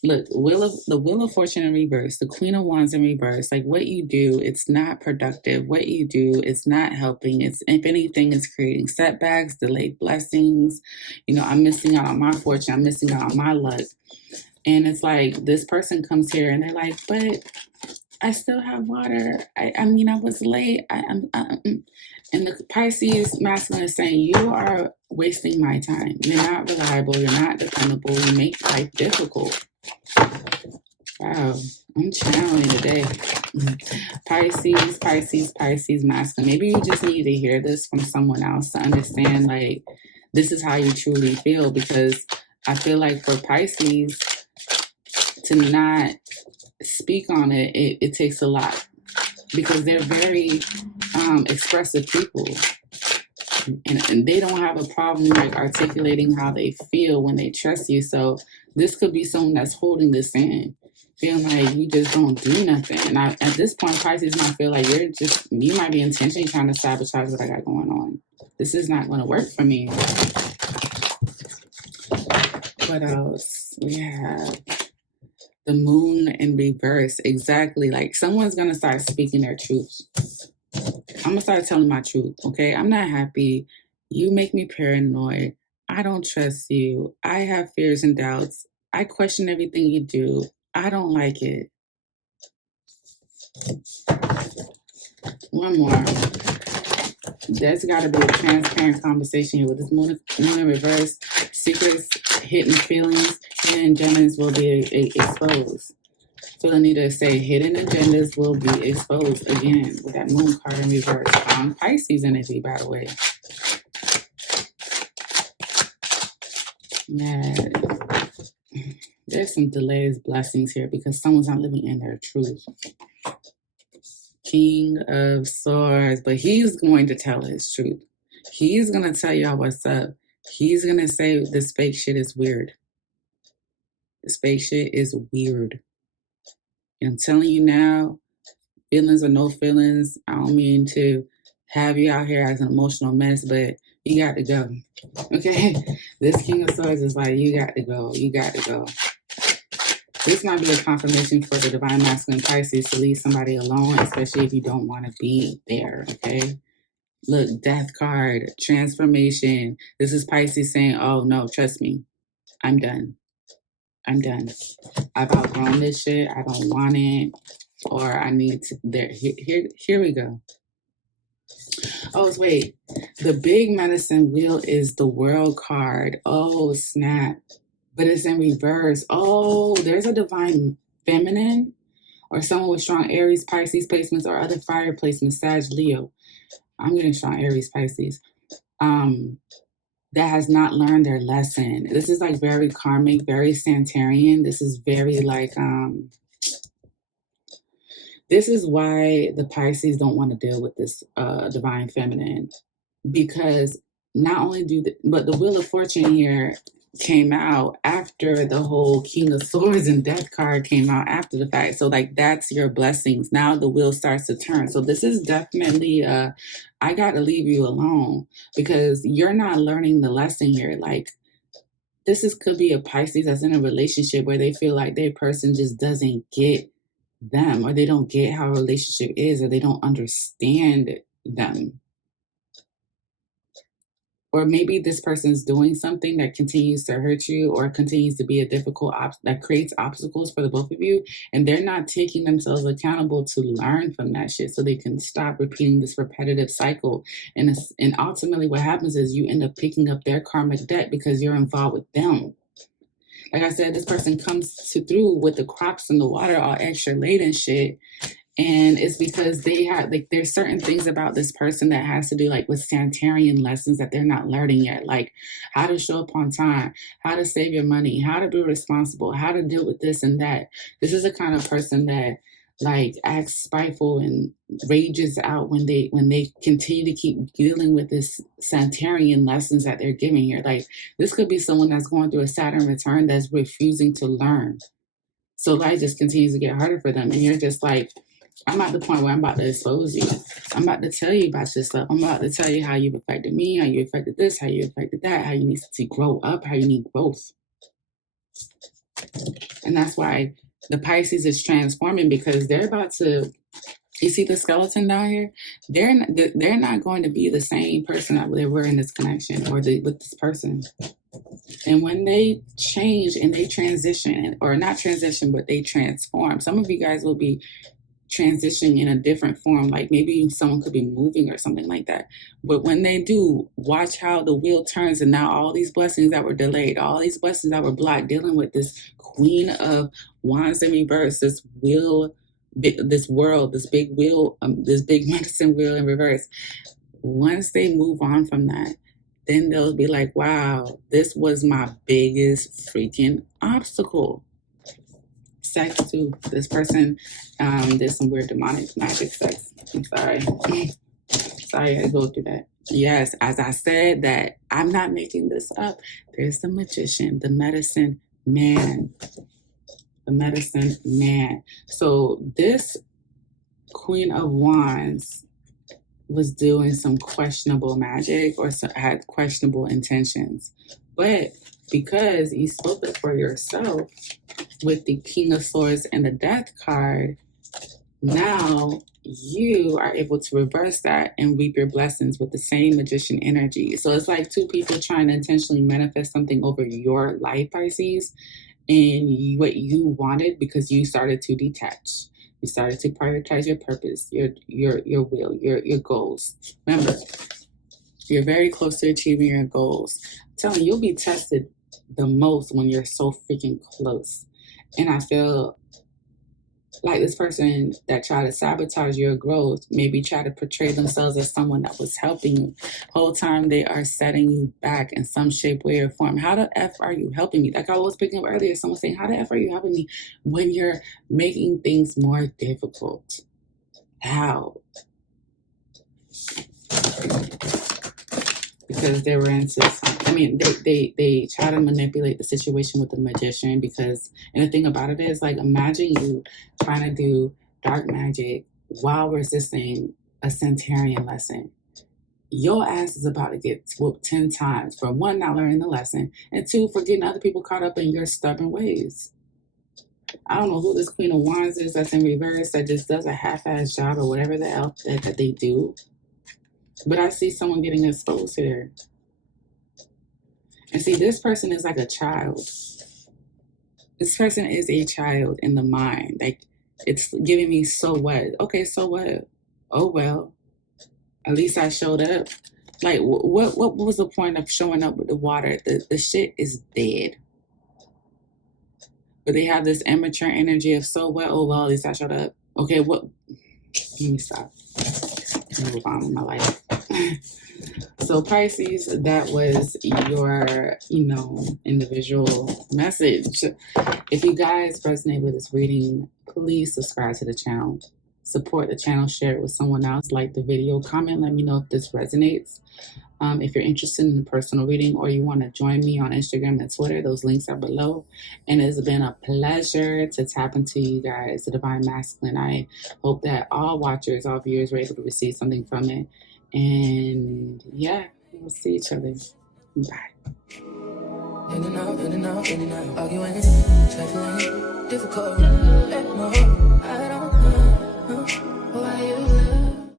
Look, the Wheel of Fortune in reverse, the Queen of Wands in reverse. Like what you do, it's not productive. What you do, it's not helping. It's, if anything, it's creating setbacks, delayed blessings. You know, I'm missing out on my fortune. I'm missing out on my luck. And it's like this person comes here and they're like, but I still have water. I mean, I was late. And the Pisces masculine is saying, you are wasting my time. You're not reliable. You're not dependable. You make life difficult. Wow, I'm channeling today. Pisces masculine. Maybe you just need to hear this from someone else to understand, like, this is how you truly feel. Because I feel like for Pisces, to not speak on it, it takes a lot because they're very expressive people and they don't have a problem like articulating how they feel when they trust you. So this could be someone that's holding this in, feeling like you just don't do nothing. And at this point, Pisces might feel like you might be intentionally trying to sabotage what I got going on. This is not going to work for me. What else? We have the Moon in reverse. Exactly. Like someone's going to start speaking their truth. I'm going to start telling my truth. Okay. I'm not happy. You make me paranoid. I don't trust you. I have fears and doubts. I question everything you do. I don't like it. One more. There's got to be a transparent conversation here with this Moon in reverse. Secrets, hidden feelings, hidden agendas will be exposed. So I need to say hidden agendas will be exposed again with that Moon card in reverse on Pisces energy, by the way. Yeah, there's some delays, blessings here because someone's not living in their truth. King of Swords, but he's going to tell his truth. He's going to tell y'all what's up. He's going to say this fake shit is weird. This fake shit is weird. And I'm telling you now, feelings or no feelings, I don't mean to have you out here as an emotional mess, but you got to go. Okay? This King of Swords is like, you got to go. You got to go. This might be a confirmation for the divine masculine Pisces to leave somebody alone, especially if you don't want to be there, okay? Look, death card, transformation. This is Pisces saying, oh no, trust me, I'm done. I'm done. I've outgrown this shit. I don't want it. Or I need to, here we go. Oh, wait. The big medicine wheel is the world card. Oh, snap. But it's in reverse. Oh, there's a divine feminine or someone with strong Aries, Pisces placements or other fire placements, Sag, Leo. I'm getting strong Aries, Pisces. That has not learned their lesson. This is like very karmic, very Santarian. This is very like, this is why the Pisces don't want to deal with this divine feminine, because not only but the Wheel of Fortune here came out after the whole King of Swords and Death card came out after the fact. So like that's your blessings. Now the wheel starts to turn. So this is definitely I got to leave you alone because you're not learning the lesson here. Like could be a Pisces that's in a relationship where they feel like their person just doesn't get them, or they don't get how a relationship is, or they don't understand them. Or maybe this person's doing something that continues to hurt you or continues to be a difficult that creates obstacles for the both of you, and they're not taking themselves accountable to learn from that shit so they can stop repeating this repetitive cycle. And ultimately what happens is you end up picking up their karmic debt because you're involved with them. Like I said, this person comes through with the crops and the water all extra late and shit. And it's because they have, like, there's certain things about this person that has to do, like, with Santarian lessons that they're not learning yet. Like, how to show up on time, how to save your money, how to be responsible, how to deal with this and that. This is the kind of person that, like, acts spiteful and rages out when they continue to keep dealing with this Santarian lessons that they're giving here. Like, this could be someone that's going through a Saturn return that's refusing to learn. So life just continues to get harder for them. And you're just like, I'm at the point where I'm about to expose you. I'm about to tell you about your stuff. I'm about to tell you how you've affected me, how you affected this, how you affected that, how you need to grow up, how you need growth. And that's why the Pisces is transforming, because they're about to, you see the skeleton down here? They're not going to be the same person that they were in this connection or with this person. And when they change and they transition, or not transition, but they transform, some of you guys will be transitioning in a different form, like maybe someone could be moving or something like that. But when they do, watch how the wheel turns, and now all these blessings that were delayed, all these blessings that were blocked, dealing with this Queen of Wands in reverse, this wheel, this world, this big wheel, this big medicine wheel in reverse. Once they move on from that, then they'll be like, wow, this was my biggest freaking obstacle. Sex too. This person did some weird demonic magic sex. I'm sorry. Sorry I had to go through that. Yes, as I said, that I'm not making this up. There's the magician, the medicine man. The medicine man. So this Queen of Wands was doing some questionable magic or had questionable intentions. But because you spoke it for yourself with the King of Swords and the Death card, now you are able to reverse that and reap your blessings with the same magician energy. So it's like two people trying to intentionally manifest something over your life, Pisces, and what you wanted, because you started to detach. You started to prioritize your purpose, your will, your goals. Remember, you're very close to achieving your goals. I'm telling you, you'll be tested the most when you're so freaking close. And I feel like this person that tried to sabotage your growth, maybe try to portray themselves as someone that was helping you. Whole time they are setting you back in some shape, way, or form. How the F are you helping me? Like I was picking up earlier, someone saying, how the F are you helping me when you're making things more difficult? How? Because they were into, they try to manipulate the situation with the magician, because, and the thing about it is, like, imagine you trying to do dark magic while resisting a Santarian lesson. Your ass is about to get whooped 10 times for one, not learning the lesson, and two, for getting other people caught up in your stubborn ways. I don't know who this Queen of Wands is that's in reverse that just does a half-ass job or whatever the hell that they do. But I see someone getting exposed here. And see, this person is like a child. This person is a child in the mind. Like, it's giving me, so what? Okay, so what? Oh, well, at least I showed up. Like, what was the point of showing up with the water? The shit is dead. But they have this immature energy of, so what? Oh, well, at least I showed up. Okay, what? Let me stop. Move on with my life. So Pisces, that was your, individual message. If you guys resonate with this reading, please subscribe to the channel. Support the channel, share it with someone else, like the video, comment, let me know if this resonates. If you're interested in a personal reading or you want to join me on Instagram and Twitter, those links are below. And it's been a pleasure to tap into you guys, the Divine Masculine. I hope that all watchers, all viewers were able to receive something from it. And yeah, we'll see each other. Bye. In and out, arguing, trifling, difficult, let more.